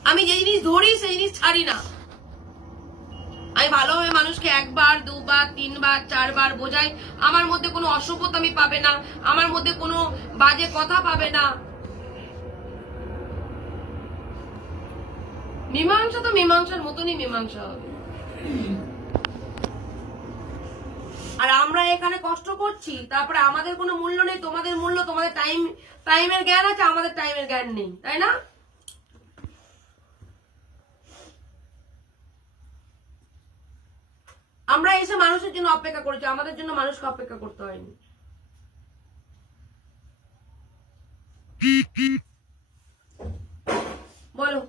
আমি যে জিনিস ধরি সেই জিনিস ছাড়ি না। আমি ভালোভাবে মানুষকে একবার দুবার তিনবার চারবার বোঝাই, আমার মধ্যে কোনো অসভ্যতামি পাবে না, আমার মধ্যে কোনো বাজে কথা পাবে না। মীমাংসা তো মীমাংসার মতনই মীমাংসা হবে। আর আমরা এখানে কষ্ট করছি, তারপরে আমাদের কোনো মূল্য নেই, তোমাদের মূল্য, তোমাদের টাইমের জ্ঞান আছে, আমাদের টাইমের জ্ঞান নেই, তাই না? আমরা এসে মানুষের জন্য অপেক্ষা করেছি, আমাদের জন্য মানুষকে অপেক্ষা করতে হয়নি। বলো,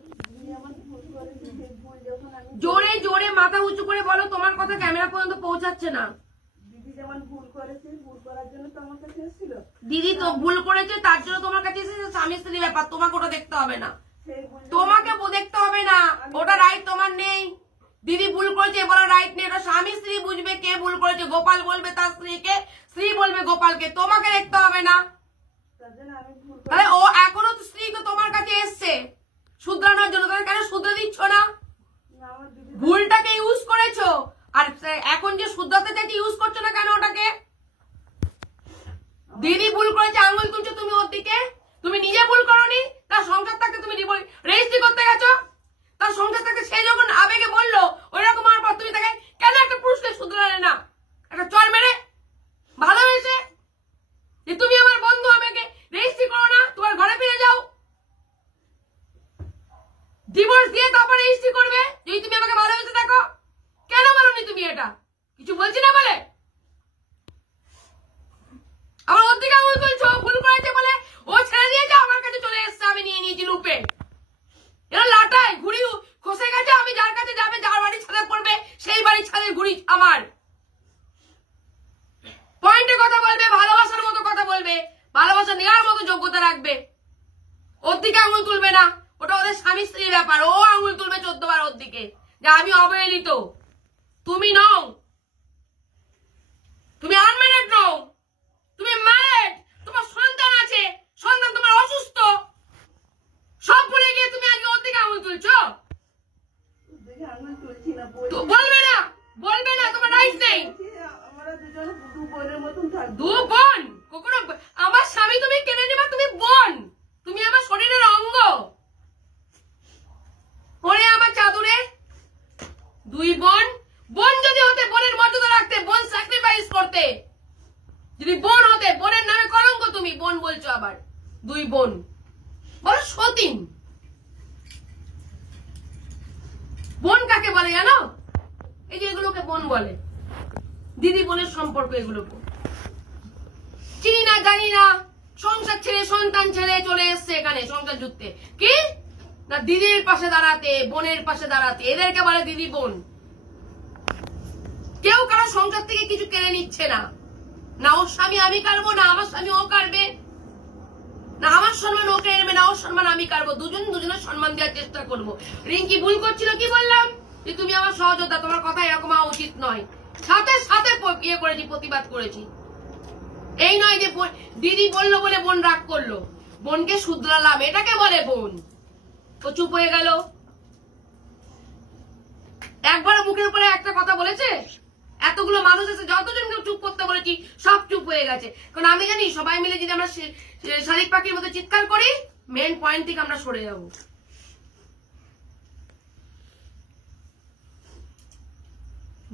জোরে জোরে মাথা উঁচু করে বলো, তোমার কথা ক্যামেরা পর্যন্ত পৌঁছাচ্ছে না। দিদি যেমন ভুল করেছে, ভুল করার জন্য তো আমার কাছে এসেছিল। দিদি তো ভুল করেছে, তার জন্য তোমার কাছে এসেছে, স্বামী স্ত্রী ব্যাপার, তোমাকে ওটা দেখতে হবে না, তোমাকে দেখতে হবে না, ওটা রাইট তোমার নেই। দিদি ভুল করেছে বলা রাইট নেই, ওটা স্বামী স্ত্রী বুঝবে কে ভুল করেছে। গোপাল বলবে তার স্ত্রীকে, স্ত্রী বলবে গোপালকে, তোমাকে দেখতে হবে না। তাহলে ও এখনো তো স্ত্রী তো তোমার কাছে এসছে শুধরানোর জন্য, তাহলে কেন শুধরে দিচ্ছ না? ভুলটাকে ইউজ করেছো, আর এখন যে শুধরাতে চাইছে ইউজ করছো না কেন ওটাকে? দিদি ভুল করেছে, আঙুল তুলছো তুমি ওর দিকে, তুমি নিজে ভুল করোনি, তার সংসার থাকতে তুমি রেজিস্ট্রি করতে গেছো, তার সংসার থাকতে সে যখন আবেগে বললো ওই রকম হওয়ার পর তুমি তাকে কেন একটা পুরুষকে শুধরালে না? একটা চর মেরে ভালোবেসে যে তুমি আমার বন্ধু, আমাকে রেজিস্ট্রি করো না, তোমার ঘরে ফিরে যাও, ডিভোর্স দিয়ে তারপর রেজিস্ট্রি করবে যদি তুমি আমাকে ভালোবেসে থাকো। কেন বলোনি তুমি এটা? কিছু বলছি না বলে আমার ওর দিকে আঙুল তুলছো, ভুল করেছে বলে ও ছেড়ে দিয়েছে, আমার কাছে চলে এসছে, আমি নিয়ে নিয়েছি লুপে। এরা লাটায় ঘুড়ি খসে গেছে, আমি যার কাছে যাবে, যার বাড়ি ছাদে পড়বে, সেই বাড়ির ছাদের ঘুড়ি আমার। পয়েন্টে কথা বলবে, ভালোবাসার মতো কথা বলবে, ভালোবাসা নেওয়ার মতো যোগ্যতা রাখবে, ওর দিকে আঙুল তুলবে না, ওটা ওদের স্বামী স্ত্রীর ব্যাপার। ও আঙুল তুলবে 14 বার ওর দিকে যে আমি অবহেলিত, তুমি নও, তুমি আনম্যারিড নও, তুমি ম্যারিড, তোমার সন্তান আছে, সন্তান তোমার অসুস্থ, সব ভুলে গিয়ে তুমি আজকে ওর দিকে আঙুল তুলছো। বলবে না, বলবে না, তোমার রাইট নেই। দু বোন, কখনো আমার স্বামী তুমি কেনে নিবা, তুমি বোন, তুমি আমার শরীরের অঙ্গ। পরে আমার চাদরে দুই বোন, বোন যদি হতে বোনের মর্যাদা রাখতে, বোন স্যাক্রিফাইস করতে, যদি বোন হতে, বোনের নামে কলঙ্ক, তুমি বোন বলছো আবার। দুই বোন বলো সতীন। বোন কাকে বলে জানো? এই যে এগুলোকে বোন বলে, দিদি বোনের সম্পর্ক, এগুলোকে চিনি না, জানি না, সংসার ছেড়ে সন্তান ছেড়ে চলে এসছে এখানে সংসার জুড়তে, কি না দিদির পাশে দাঁড়াতে, বোনের পাশে দাঁড়াতে, এদেরকে বলে দিদি বোন। কেউ কারো সংসার থেকে কিছু কেড়ে নিচ্ছে না, না ওর স্বামী আমি কাড়বো, না আমার স্বামী ও কাড়বে, না আমার সম্মান ও কেড়ে নেবে, না ওর সম্মান আমি কাড়বো, দুজন দুজনের সম্মান দেওয়ার চেষ্টা করবো। রিঙ্কি ভুল করছিল, কি বললাম যে তুমি আমার সহযোদ্ধা, তোমার কথা এরকম হওয়া উচিত নয়, সাথে সাথে ইয়ে করেছি, প্রতিবাদ করেছি। এই নয় যে দিদি বললো বলে বোন রাগ করলো, বোনকে শুধরালাম, এটাকে বলে বোন। ও চুপ হয়ে গেল, একবার মুখের উপরে একটা কথা বলেছে, এতগুলো মানুষ এসে যতজনকে চুপ করতে বলেছি সব চুপ হয়ে গেছে। কারণ আমি জানি সবাই মিলে যদি আমরা শালিক পাখির মতো চিৎকার করি, মেন পয়েন্ট থেকে আমরা সরে যাব।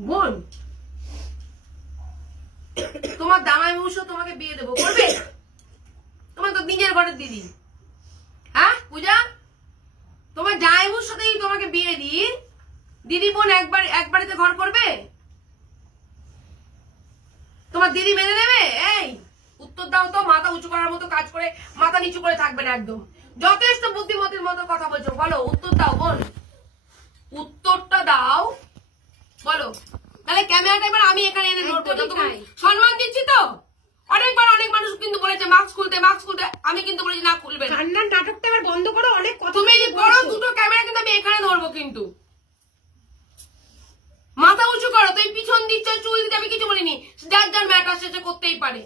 বোন, তোমার দামাই বংশ তোমাকে বিয়ে দেবো, করবে? তোমার তো নিজের ঘরের দিদি, হ্যাঁ পূজা, তোমার জামাইবুর সাথেই তোমাকে বিয়ে দিই, দিদি বোন এক বাড়িতে ঘর করবে? তোমার দিদি মেনে নেবে? এই উত্তর দাও তো, মাথা উঁচু করার মতো কাজ করে মাথা নিচু করে থাকবে না একদম, যথেষ্ট বুদ্ধিমতির মতো কথা বলছো, বলো উত্তর দাও বোন, উত্তরটা দাও, বলো। তাহলে ক্যামেরাটা এবার আমি এখানে এনে ধরবো, সম্মান দিচ্ছি তো। অনেকবার অনেক মানুষ কিন্তু বলেছে মাস্ক খুলতে, মাস্ক খুলতে, আমি কিন্তু বলেছি না খুলবে না, কান্নার নাটকটা এবার বন্ধ করো, অনেক কথা তুমি বড় দুটো ক্যামেরা কিন্তু আমি এখানে ধরবো, কিন্তু মাথা উঁচু করো, তুই পিছন দিচ্ছ, চুল দিতে, আমি কিছু বলিনি, যার যার ম্যাটার সে করতেই পারে,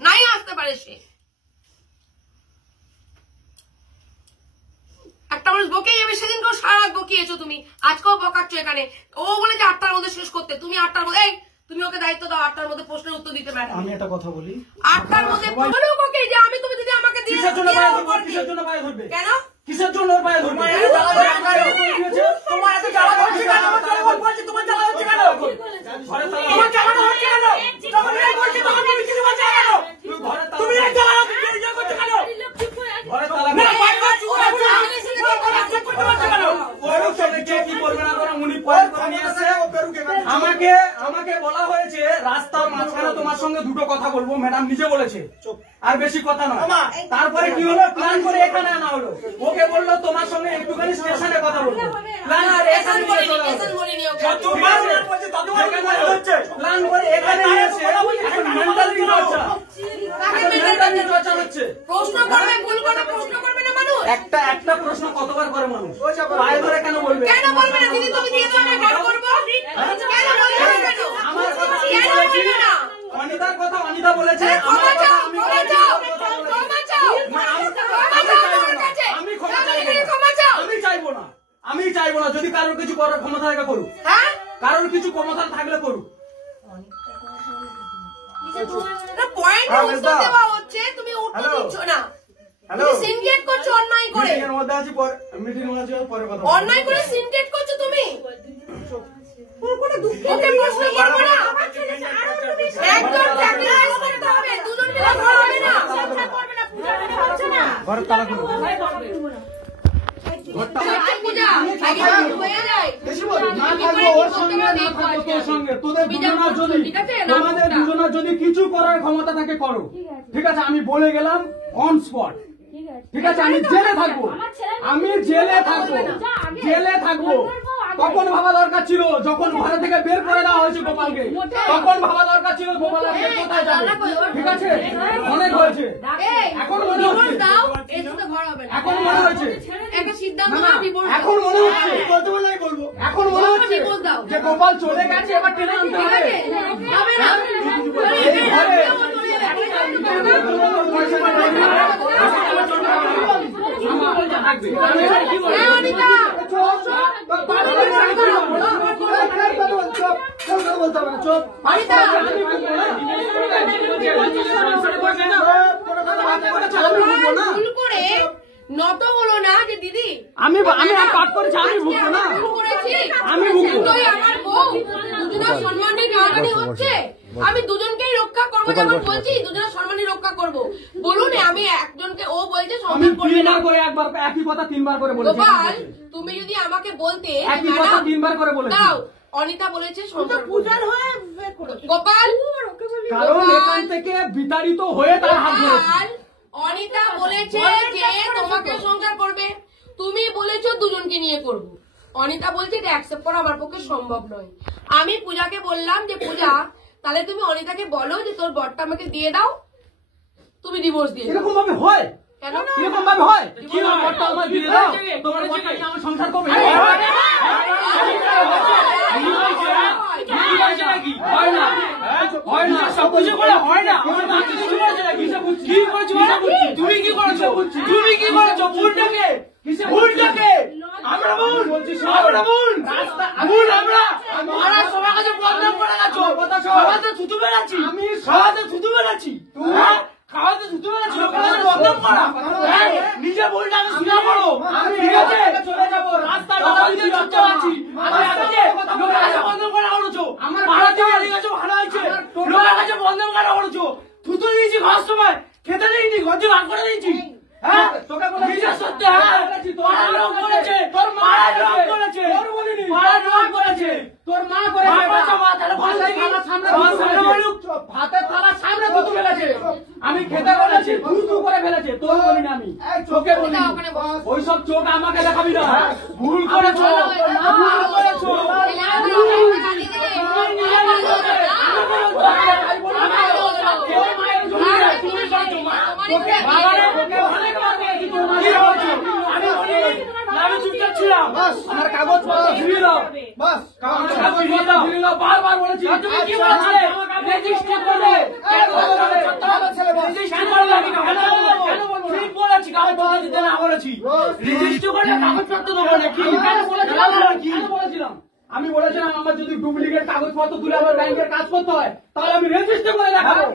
নাই আসতে পারে সে। একটা মানুষ বকেই যাবে, সেদিনকেও সারা রাত বকিয়েছো তুমি, আজকেও বকাচ্ছ এখানে। ও বলেছে 8টার মধ্যে শেষ করতে, তুমি 8টার মধ্যে, এই তুমি ওকে দায়িত্ব দাও 8টার মধ্যে প্রশ্নের উত্তর দিতে। ম্যাডাম আমি একটা কথা বলি, 8টার মধ্যে বলো ওকে যে আমি তুমি যদি আমাকে দিয়ে কিসের জন্য পায়ে ধরবে, কেন কিসের জন্য পায়ে ধরবে? তোমার এত জ্বালা হচ্ছে কেন? তোমার জ্বালা হচ্ছে কেন? তোমার জ্বালা হচ্ছে কেন? আমাকে আমাকে বলা হয়েছে রাস্তার মাঝখানে তোমার সঙ্গে দুটো কথা বলবো, ম্যাডাম নিজে বলেছে, আর বেশি কথা নয়। তারপরে কি হলো, প্ল্যান করে এখানে আনা হলো। ওকে বললো তোমার সঙ্গে একটুখানি স্টেশনে কথা বলবো, প্ল্যান করে এখানে নিয়ে চলে আসলো। প্ল্যান করে এখানে নিয়ে এসে এখন মেন্টালিটি চর্চা হচ্ছে। প্রশ্ন করবে, ভুল করে প্রশ্ন করবে না মানুষ। একটা প্রশ্ন কতবার করে মানুষ পায়ে ধরে কেন বলবে? কেন বলবে না দিদি? তুমি দিয়েছো আমি ঘর করবো। কেন বলবে না? আমার কথা কেন বলবে না? অনিতার কথা অনিতা বলেছে, ক্ষমা আমার কথা চাও, আমি ক্ষমা বলেছি। চাও, ক্ষমা চাও। না, ক্ষমা চাও আমার কাছে। আমি ক্ষমা তুমি চাইবো দিদি না। ক্ষমা চাও। আমি চাইবো না, আমি চাইবো না। যদি কারোর কিছু করার ক্ষমতা থাকে করুক, হ্যাঁ? কারোর কিছু ক্ষমতা থাকলে করুক। না, পয়েন্টে উত্তর দেওয়া হচ্ছে, তুমি উত্তর দিচ্ছ না। তুমি সিনকেট করছো অন্যায় করে। মিটিং এর মধ্যে আছি, মিটিং আছে, পরে কথা বলবো। অন্যায় করে সিনকেট করছো তুমি। ওকে প্রশ্ন করবো না। একজন স্যাক্রিফাইস করতে হবে, দুজন মিলে ভালো হবে না। ঘরের তালা খুলো। পূজা, আগে হয়ে যায়। না থাকবো ওর সঙ্গে, না থাকবো তোর সঙ্গে। তোদের দুজনার যদি, তোমাদের দুজনার যদি কিছু করার ক্ষমতা থাকে করো, ঠিক আছে? আমি বলে গেলাম অন স্পট, ঠিক আছে? আমি জেলে থাকবো, আমি জেলে থাকবো, জেলে থাকবো। তখন ভাবা দরকার ছিল, যখন ঘরে থেকে বের করে দেওয়া হয়েছে গোপালকে, তখন ভাবা দরকার ছিল গোপাল আজকে কোথায় যাবে, ঠিক আছে? অনেক হয়েছে, এখন মনে হচ্ছে, দাও, এর সাথে ঘর হবে না। এখন মনে হচ্ছে, একটা সিদ্ধান্ত না, নাও, ডিভোর্স দাও। এখন মনে হচ্ছে, এখন মনে হচ্ছে যে গোপাল চলে গেছে, এবার টেনে আনতে ঠিক হবে। আছে? হবে না। এই ঘরে হ্যাঁ, অনিতা। অনিতা, ভুল করে নত হলো না যে দিদি আমি আর পাঠ করেছি, আমি ভুগবো না, ভুল করেছি, আমি ভুগবো। তুই আমার বউ, দুজনের সম্মানে টানাটানি হচ্ছে, আমি দুজনকেই রক্ষা করবো, যেমন বলছি দুজনের সম্মানে রক্ষা করবো। বলুন, আমি একজনকে, ও বলছে আমি সম্মান করবে না। 3 বার করে, একবার একই কথা 3 বার করে বলেছি। গোপাল, তুমি যদি আমাকে বলতে যে একই কথা ম্যাডাম 3 বার করে বলেছি। দাও, অনিতা বলেছে সম্মান করবে। পূজার হয়ে গোপাল, কারণ এখান থেকে বিতাড়িত হয়ে তার হাত ধরেছি। গোপাল, অনিতা বলেছে যে তোমাকে সংসার করবে, তুমি বলেছো দুজনকে নিয়ে করব। অনিতা বলছে এটা অ্যাকসেপ্ট করা আমার পক্ষে সম্ভব নয়। আমি পূজাকে বললাম যে পূজা, তাহলে তুমি অনিতাকে বলো যে তোর বরটা আমাকে দিয়ে দাও, তুমি ডিভোর্স দিয়ে দাও। এরকম ভাবে হয়? কেন? এরকম ভাবে হয়? কি না, বরটা আমার দিয়ে দাও, তোমার বরটা নিয়ে আমার সংসার করবে। হয় না, হয় না, সবকিছু করে হয় না। আমার বাচ্চা কিছু করেছে নাকি? কি করেছো? তুমি কি করেছো? তুমি কি করেছো? ভুলটাকে, ভুলটাকে আমরা ভুল বলছি, আমরা ভুল, ভুল আমরা সবার কাছে বদনাম করে গেছো। খাওয়াতে থুতু বেড়াচ্ছি, আমি খাওয়াতে থুতু বেড়াচ্ছি, খাওয়াতে থুতু বেড়াচ্ছি, বদনাম করা, নিজে ভুলটা আমি স্বীকার করো, ঠিক আছে? চলে যাবো, রাস্তার কথা দিয়ে চুপচাপ আছি। আমি আজকে লোকের কাছে বদনাম করা করেছো, আমার ভাড়া দিয়ে আলিয়ে গেছো, ভালো হয়েছে। লোকের কাছে বদনাম করা করেছো, থুতু দিয়েছি খাওয়ার সময়, খেতে দিইনি, গঞ্জে ভাগ করে দিয়েছি। হ্যাঁ, তোকে বলে নিজের সত্যি, হ্যাঁ, তোর রং করেছে, তোর মা রং করেছে, তোর বলিনি, মা রং করেছে, তোর মা করেছে। ভাতের থালার সামনে থুতু ফেলেছে, আমি খেতে বলেছি, থুতু করে ফেলেছে, তোর বলিনি আমি, চোখে বলিনি। ওইসব চোখ আমাকে দেখাবি না, ভুল করেছো, ভুল করেছো। আমি চুপচাপ ছিলাম, আমার কাগজ ফিরিয়ে দাও, কাগজ ফিরিয়ে দাও, বারবার বলেছি। তুমি কি বলেছিলে? রেজিস্ট্রি করবে, কেন করবে? রেজিস্ট্রি করবে, কেন বলবো? ঠিক বলেছি, কাগজ দিতে না বলেছি, রেজিস্ট্রি করলে কাগজপত্র দেবো না। কি কেন বলেছিলাম? আমি বলেছিলাম আমার যদি ডুপ্লিকেট কাগজপত্র তুলে আমার ব্যাংকের কাজ করতে হয়, তাহলে আমি রেজিস্ট্রি করে দেখাবো।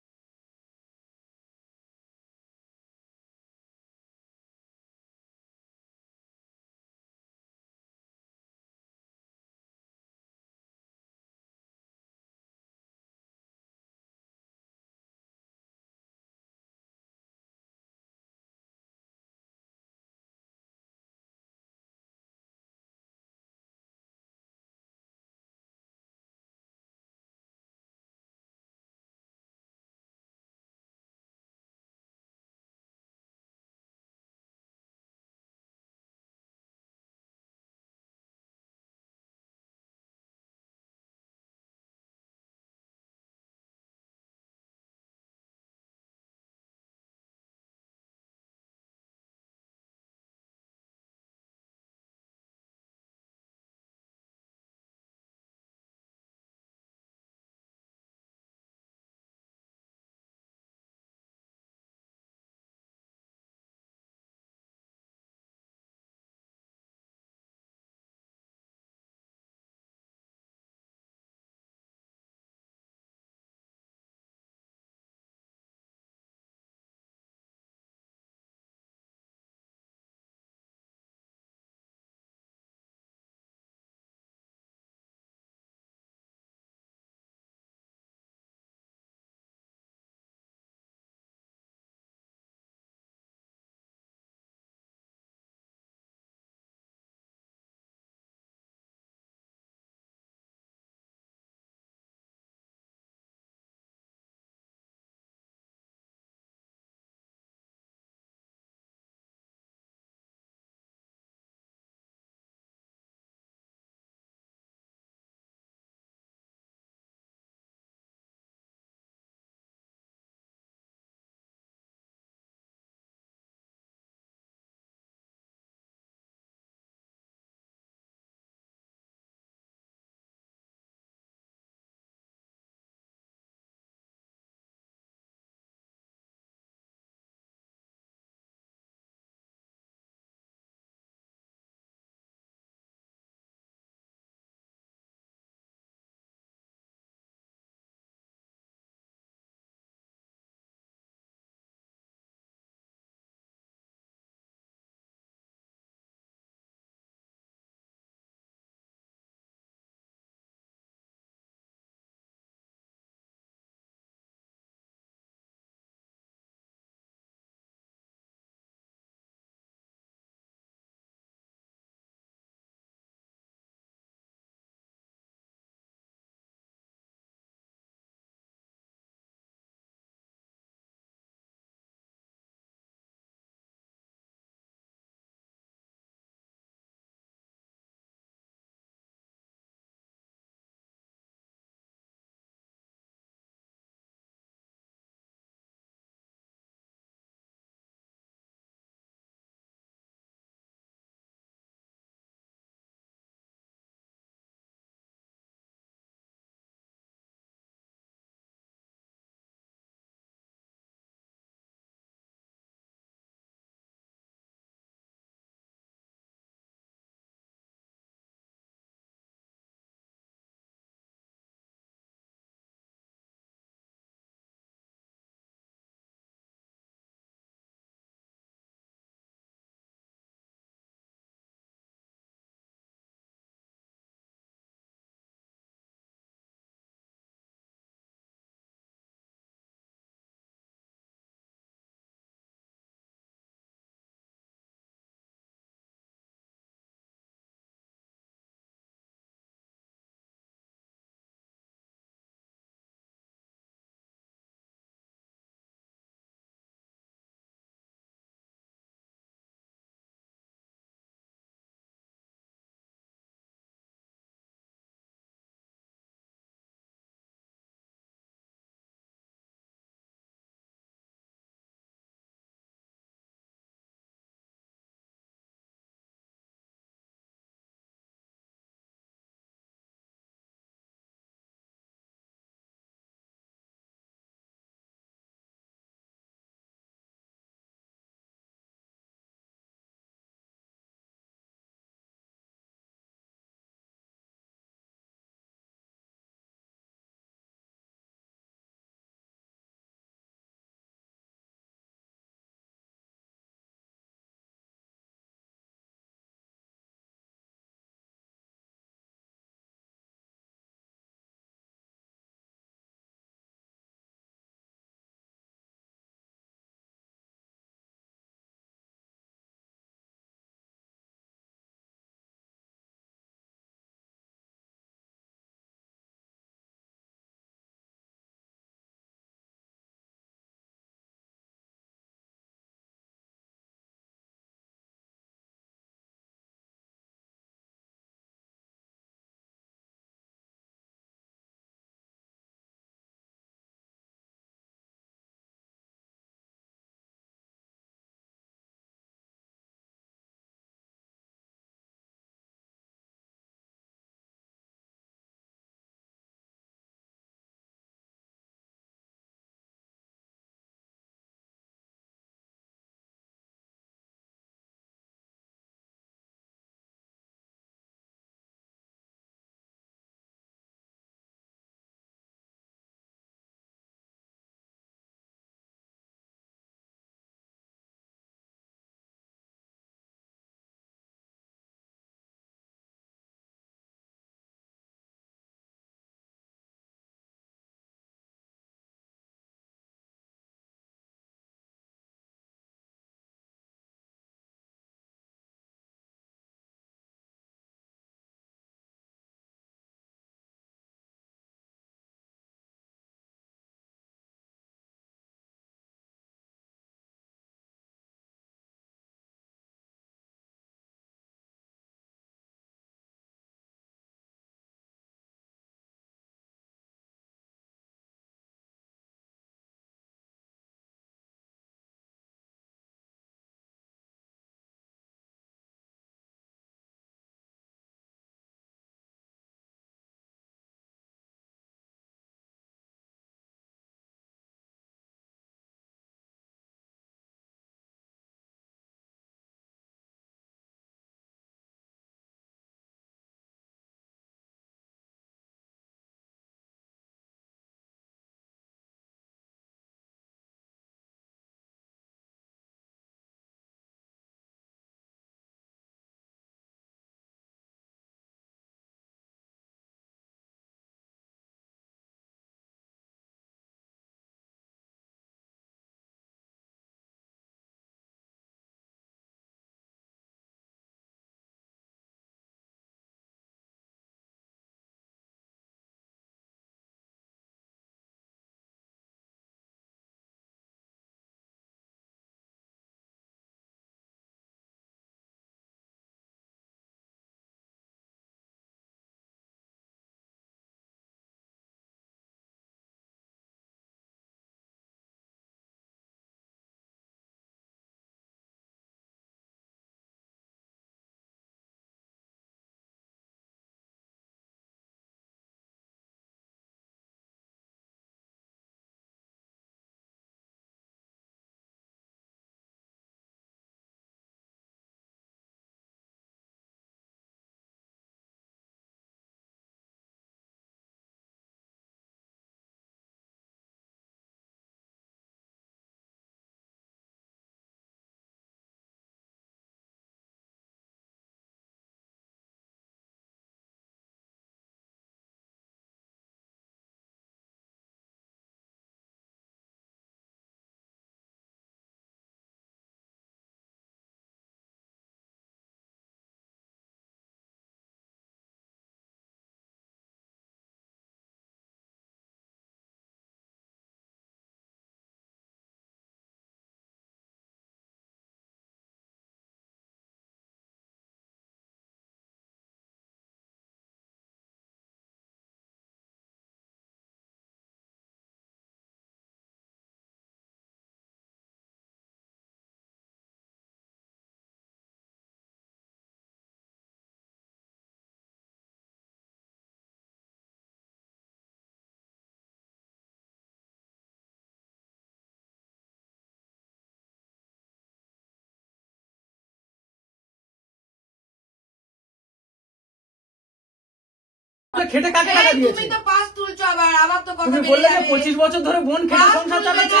ধরে খেটে কাকে টাকা দিয়েছে? তুমি তো পাস তুলছো আবার তো কথা তুমি বললে যে 25 বছর ধরে বোন খেটে সংসার চালাচ্ছে।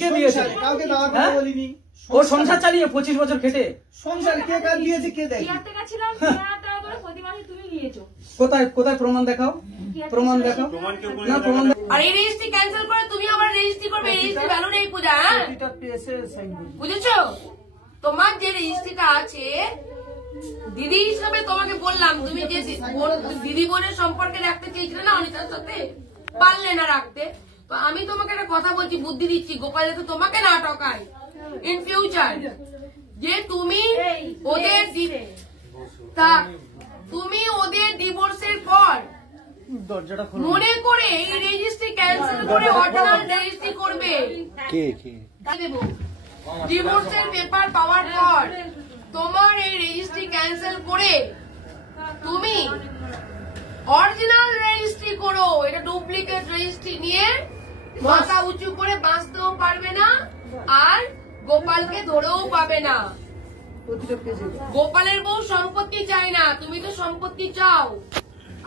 কে দিয়েছে? কাউকে দেওয়ার কথা বলিনি। ও সংসার চালিয়ে 25 বছর খেটে সংসার কে কাজ দিয়েছে কে দেয়? টাকা ছিলাম 3000 টাকা করে প্রতি মাসে তুমি নিয়েছো। কোথায় প্রমাণ দেখাও, প্রমাণ দেখাও না, প্রমাণ। আর এই রেজিস্ট্রি ক্যান্সেল করে তুমি আবার রেজিস্ট্রি করবে, রেজিস্ট্রি ভ্যালু নেই পূজা। হ্যাঁ বুঝেছো? তোমার যে রেজিস্ট্রিটা আছে দিদি হিসাবে তোমাকে বললাম, তুমি যে দিদি বোনের সম্পর্কে রাখতে চেয়েছিলে না অনিতার সাথে, পারলে না রাখতে। তো আমি তোমাকে একটা কথা বলছি, বুদ্ধি দিচ্ছি, গোপাল যাতে তোমাকে না ঠকায় ইন ফিউচার, যে তুমি ওদের ডিভোর্সের পর মনে করে এই রেজিস্ট্রি ক্যান্সেল করে অরিজিনাল রেজিস্ট্রি করবে। ডিভোর্সের পেপার পাওয়ার পর তোমার এই রেজিস্ট্রি ক্যান্সেল করে তুমি অরিজিনাল রেজিস্ট্রি করো। এটা ডুপ্লিকেট রেজিস্ট্রি নিয়ে মাথা উঁচু করে বাঁচতেও পারবে না, আর গোপালকে ধরেও পাবে না। গোপালের বউ সম্পত্তি চায় না, তুমি তো সম্পত্তি চাও,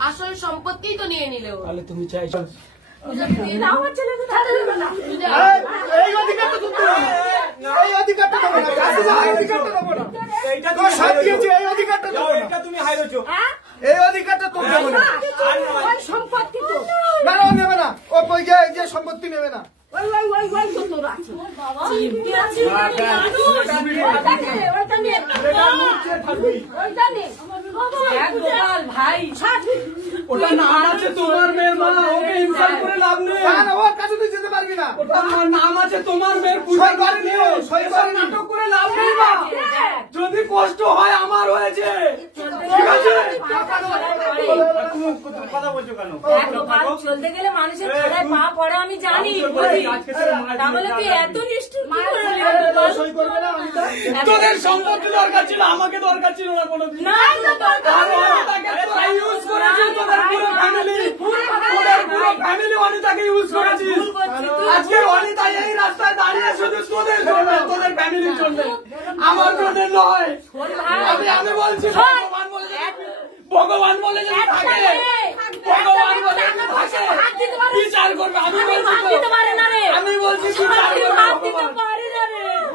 আসল সম্পত্তি তো নিয়ে নিলেও। তাহলে তুমি চাইছো আমার ছেলে তো ছাড়া যাবে না। এই অধিকারটা তো দেবো না, এই অধিকারটা দেবো না, কাছে যাওয়ার অধিকারটা দেবো না। এইটা তো সাথ দিয়েছে, এই অধিকারটা দেবো না। এটা তুমি হাইরেছো, এই অধিকারটা তো দেবো না। ওই সম্পত্তি তো না ও নেবে না, ও কই যে সম্পত্তি নেবে না। ওই তো তোর আছে বাবা, চিমটি আছে ওইটা নিয়ে গোপাল ভাই ওটা নাম আছে তোমার মেয়ের মা, ওকে ইনসাল্ট করে লাভ নেই। না না, ওর কাছে তুই যেতে পারবি না। ওটা নাম আছে তোমার মেয়ের, পূজা করে নিও, নাটক করে লাভ নেই মা। যদি কষ্ট হয় আমার হয়েছে, ঠিক আছে? কথা বলছো কেন? চলতে গেলে মানুষের খাড়ায় পা পড়ে আমি জানি, বুঝি। তাহলে তুই এত নিষ্ঠুর কি করে? সই করবে না অনিতা? তোদের সম্পত্তি দরকার ছিল, আমাকে দরকার ছিল না কোনোদিন। না, না, দরকার নেই। তোরা ইউজ করেছিস, তোদের পুরো ফ্যামিলি অনিতাকে ইউজ করেছিস। আজকে অনিতা এই রাস্তায় দাঁড়িয়ে শুধু তোদের জন্য, তোদের ফ্যামিলির জন্য, আমার জন্য নয়। আমি বলছি ভগবান বলে যদি থাকে, ভগবান বলে যদি থাকে বিচার করবে। আমি বলছি আমি বলছি বিচার করবে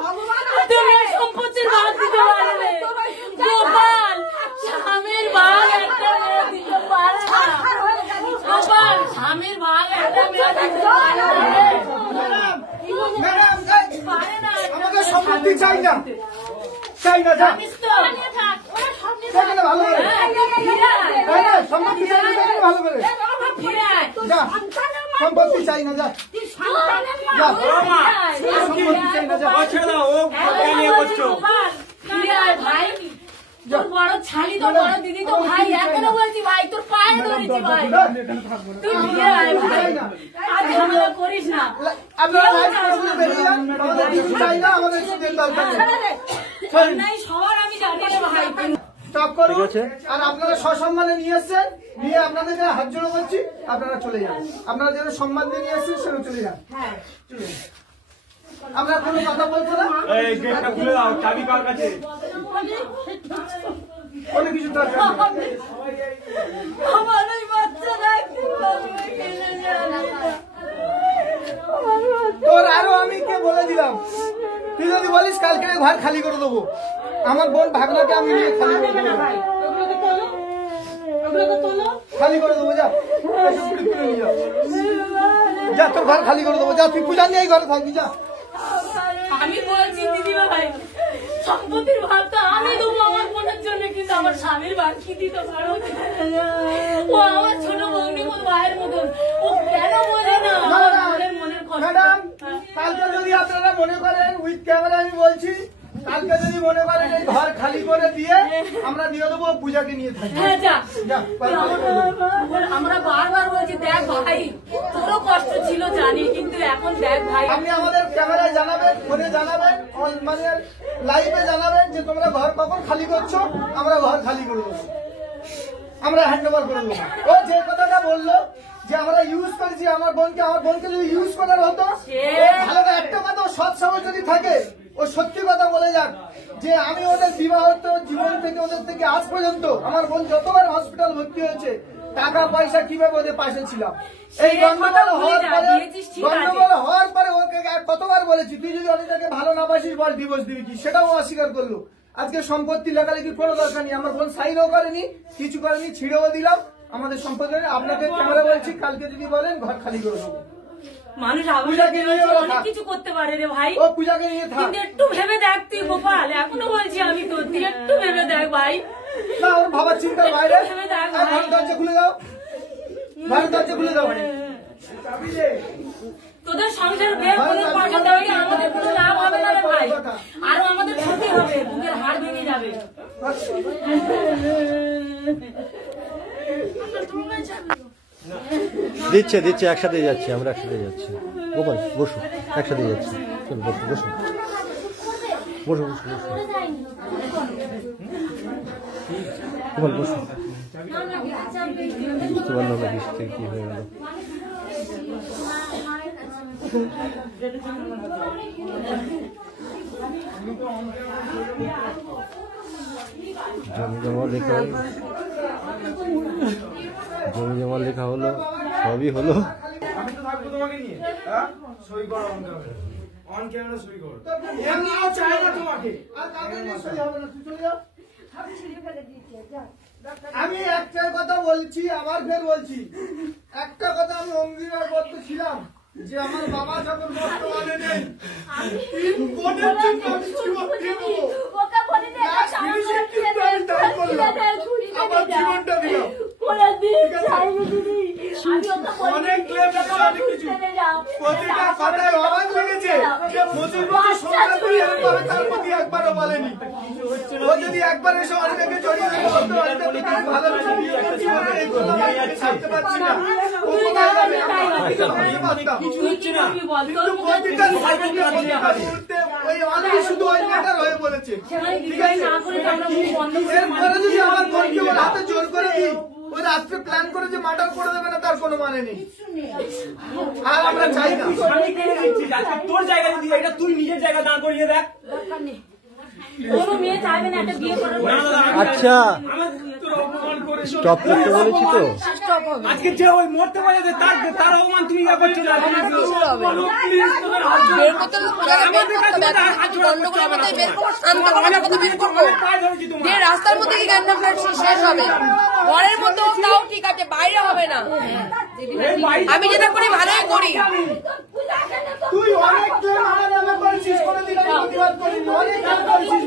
ভগবান। তুমি সম্পত্তির ভাগ দিতে পারবে গোপাল, স্বামীর ভাগ একটা মেয়ে দিতে পারে না গোপাল, স্বামীর ভাগ একটা মেয়ে দিতে পারে না। ম্যাডাম আমাদের সম্পত্তি চাই না, চাই না, যা ভালো করে সম্পত্তি চাই না, ভালো করে যা, সম্পত্তি চাই না, যা সম্পত্তি চাই না, যা ভাই, তোর বড় ছালি, তোর বড় দিদি, তো ভাই, এখনো বলছি ভাই, তোর পায়ে ধরেছি ভাই, তুই ফিরে আয় ভাই, আর ঝামেলা করিস না। আপনারা বেরিয়ে যান, আমাদের কিছু চাই না, আমাদের সুদের দরকার নেই। সবার আমি জানি রে ভাই, স্টপ করুন। আর আপনারা সসম্মানে নিয়ে এসছেন, নিয়ে আপনাদেরকে হাত জোড়ো করছি, আপনারা চলে যান। আপনারা যেন সম্মান দিয়ে নিয়ে এসছেন সেটা চলে যান। আপনারা কোনো কথা বলছো না, চাবি কার কাছে? কোনো কিছু দরকার নেই। আমার ওই বাচ্চারা কিভাবে কেনে জানে না। তোর আরো আমি কে বলে দিলাম, তুই যদি বলিস কালকে ঘর খালি করে দেবো, আমার বোন ভাগনাকে আমি নিয়ে খালি করে দেবো, খালি করে দেবো, যা যা, তোর ঘর খালি করে দেবো, যা, তুই পূজা নিয়ে এই ঘরে থাকবি, যা। আমি বলছি দিদি ভাই, সম্পত্তির ভাগটা আমি দেবো আমার বোনের জন্য, কিন্তু আমার স্বামীর ভাগ কি দিতে পারো? ও আমার ছোট বৌনি, ওর ভাইয়ের মতন, ও কেন বোঝে না আমার মনের কষ্ট? ম্যাডাম, কালকে যদি আপনারা মনে করেন, উইথ ক্যামেরা আমি বলছি, কালকে যদি মনে করেন এই ঘর খালি করে দিয়ে আমরা দিয়ে দেবো, পূজাকে নিয়ে থাকি। হ্যাঁ, যা। যা, আমরা বারবার বলছি, দেখ ভাই, তোরও কষ্ট ছিল জানি, কিন্তু এখন দেখ ভাই, আপনি আমাদের ক্যামেরায় জানাবেন, ফোনে জানাবেন, মানে লাইভে জানাবেন যে তোমরা ঘর কখন খালি করছো, আমরা ঘর খালি করে দেবো, আমরা হ্যান্ড ওভার করে দেবো। ও যে কথাটা বললো যে আমরা ইউজ করেছি আমার বোনকে যদি ইউজ করার হতো, ভালো একটা কথা, সৎ সময় যদি থাকে ও সত্যি কথা বলে যাক যে আমি ওদের বিবাহিত জীবন থেকে, ওদের থেকে আজ পর্যন্ত আমার বোন যতবার হসপিটাল ভর্তি হয়েছে টাকা পয়সা কিভাবে ওদের পাশে ছিলাম। এই গন্ডগোল হওয়ার পরে ওকে কতবার বলেছি তুই যদি অনিতাকে ভালো না বাসিস বল ডিভোর্স দিবি কি, সেটাও অস্বীকার করলো। আজকে সম্পত্তি লেখালেখির কোনো দরকার নেই, আমার বোন সাইনও করেনি, কিছু করেনি, ছিঁড়েও দিলাম আমাদের সম্পত্তি। আপনাকে ক্যামেরা বলছি, কালকে যদি বলেন ঘর খালি করে দেবো। মানুষ অনেক কিছু করতে পারে রে ভাই, ও পূজাকে নিয়ে থাক। কিন্তু একটু ভেবে দেখ তুই গোপাল, এখনো বলছি আমি তো, তুই একটু ভেবে দেখ ভাই। না ওর ভাবার চিন্তার বাইরে। ঘরের দরজা খুলে দাও, ঘরের দরজা খুলে দাও। তোদের সংসার বের করে পয়সা দেওয়া আমাদের কোনো লাভ হবে না রে ভাই, আরো আমাদের ক্ষতি হবে, বুকের হাড় ভেঙে যাবে। দিচ্ছে দিচ্ছে, একসাথে যাচ্ছি আমরা, একসাথে যাচ্ছি। গোপাল বসুন, একসাথে যাচ্ছি, চল বসুন বসুন বসুন বসুন বসুন, গোপাল বসুন। বুঝতে পারলাম না বৃষ্টি কি হয়ে গেল। জমি জমা লেখা হলো, জমি জমা লেখা হলো, সবই হলো। আমি তো থাকবো তোমাকে নিয়ে, সই করো অন ক্যামেরা, সই করো। এমনিও চাই না তোমাকে, আর কাউকে নিয়ে সই হবে না, তুই চলে যাও। আমি একটা কথা বলছি, আবার ফের বলছি, একটা কথা আমি অঙ্গীকার করতে ছিলাম যে আমার বাবা যখন বর্তমানে নেই, কোনের জন্য আমি জীবন দিয়ে দেবো। আমার জীবনটা দিলাম। অনেক ক্লেম আছে, অনেক কিছু, প্রতিটা কথায় অবাক লেগেছে যে মজুর সংখ্যা করে এরকম তার প্রতি একবারও বলেনি। ও যদি একবার এসে অনেকে জড়িয়ে দিতে পারতো, অনেকে তো খুব ভালোবেসে বিয়ে করছি বলে এই কথা আমি ছাড়তে পারছি না। ও কোথায় যাবে আমি পারতাম, কিন্তু প্রতিটা মুহূর্তে ওই অনেকে শুধু ওই ম্যাটার হয়ে বলেছে। ঠিক আছে, এরপরে যদি আমার বোনকে ওর হাতে জোর করে দিই, ওই রাত্রে প্ল্যান করে যে মার্ডার করে দেবে না, তার কোনো মানে নেই। আর আমরা চাই না। তোর জায়গা যদি এটা তুই নিজের জায়গা দাঁড় করিয়ে দেখ। কোনো মেয়ে চাইবে না একটা বিয়ে করার। আচ্ছা স্টপ করতে বলেছি তো, আজকে যে ওই মরতে পারে তার অপমান তুমি করছো না। রাস্তার মধ্যে কি গান্ডা ফ্ল্যাট শেষ হবে, ঘরের মধ্যে তাও ঠিক আছে, বাইরে হবে না। আমি যেটা করি ভালোই করি। তুই অনেক ক্লেম আমার নামে করেছিস, কোনোদিন আমি প্রতিবাদ করিনি, অনেক ক্লেম করেছিস।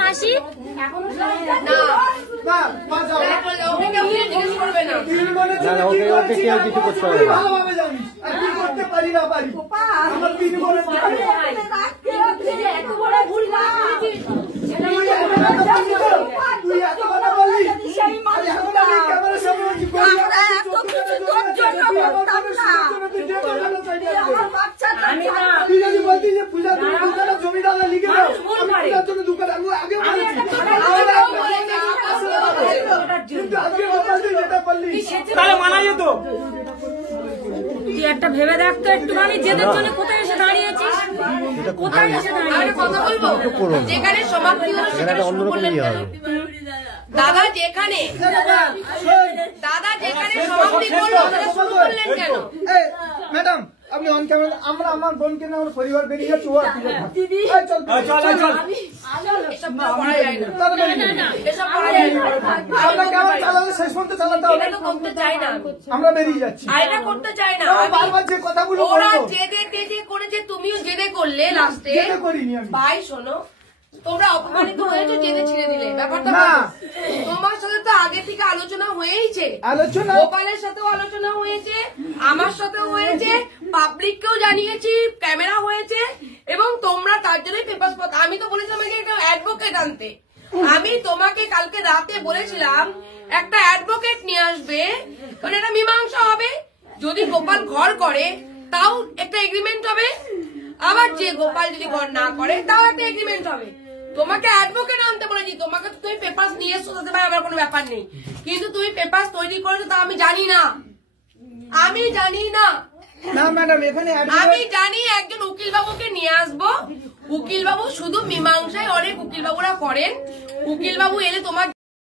নাসি ওকে কেউ কিছু করতে পারবে না। ভালোভাবে জানিস আর কি করতে পারি না পারি। আমার তিন বোনের তুই এত কথা বললি, এখন আমি ক্যামেরার সামনে তুই যদি বলতি যে পূজা তুমি দোকানে জমি ডালা লিখে দাও, পূজার জন্য দোকান আমি আগেও বলেছি, কিন্তু আজকে বলতে যেটা বললি তাহলে মানা যেত। তুই একটা ভেবে দেখ তো একটুখানি, যেদের জন্য কোথায় এসে দাঁড়িয়েছিস, কোথায় এসে দাঁড়িয়েছিস। কথা বলবো, যেখানে সমাপ্তি হলো সেখানে শুরু করলেন কেন? দাদা যেখানে সমাপ্তি করলো সেটা শুরু করলেন কেন? ম্যাডাম আপনি অন ক্যামেরা, আমরা আমার বোনকে না, আমার পরিবার বেরিয়ে যাচ্ছে, ও আর দিদি চল এসব করা যায় না, এসব করা যায় না। আমরা ক্যামেরা চালালে শেষ পর্যন্ত চালাতে হবে। এটা তো করতে চাই না, আমরা বেরিয়ে যাচ্ছি, এটা করতে চাই না। বারবার যে কথাগুলো ওরা বলবো, জেদে তেজে করেছে, তুমিও জেদে করলে লাস্টে। যেটা করিনি আমি। ভাই শোনো, তোমরা অপমানিত হয়েছো, জেদে ছেড়ে দিলে, ব্যাপারটা না। তোমার সাথে তো আগে থেকে আলোচনা হয়েইছে, আলোচনা গোপালের সাথেও আলোচনা হয়েছে, আমার সাথেও হয়েছে, পাবলিককেও জানিয়েছি, ক্যামেরা হয়েছে, এবং তোমরা তার জন্যই পেপার। আমি তো বলেছিলাম আমাকে একটা অ্যাডভোকেট আনতে। আমি তোমাকে কালকে রাতে বলেছিলাম একটা অ্যাডভোকেট নিয়ে আসবে, কারণ এটা মীমাংসা হবে। যদি গোপাল ঘর করে তাও একটা এগ্রিমেন্ট হবে, আবার যে গোপাল যদি ঘর না করে তাও একটা এগ্রিমেন্ট হবে। তোমাকে অ্যাডভোকেট আনতে বলেছি, তোমাকে তুমি পেপার নিয়ে এসো, তাতে আমার কোনো ব্যাপার নেই, কিন্তু তুমি পেপার তৈরি করেছো তা আমি জানি না, আমি জানি না। না ম্যাডাম, এখানে আমি জানি একজন উকিল বাবুকে নিয়ে আসবো, উকিল বাবু শুধু মীমাংসায় অনেক উকিল বাবুরা করেন। উকিল বাবু এলে তোমার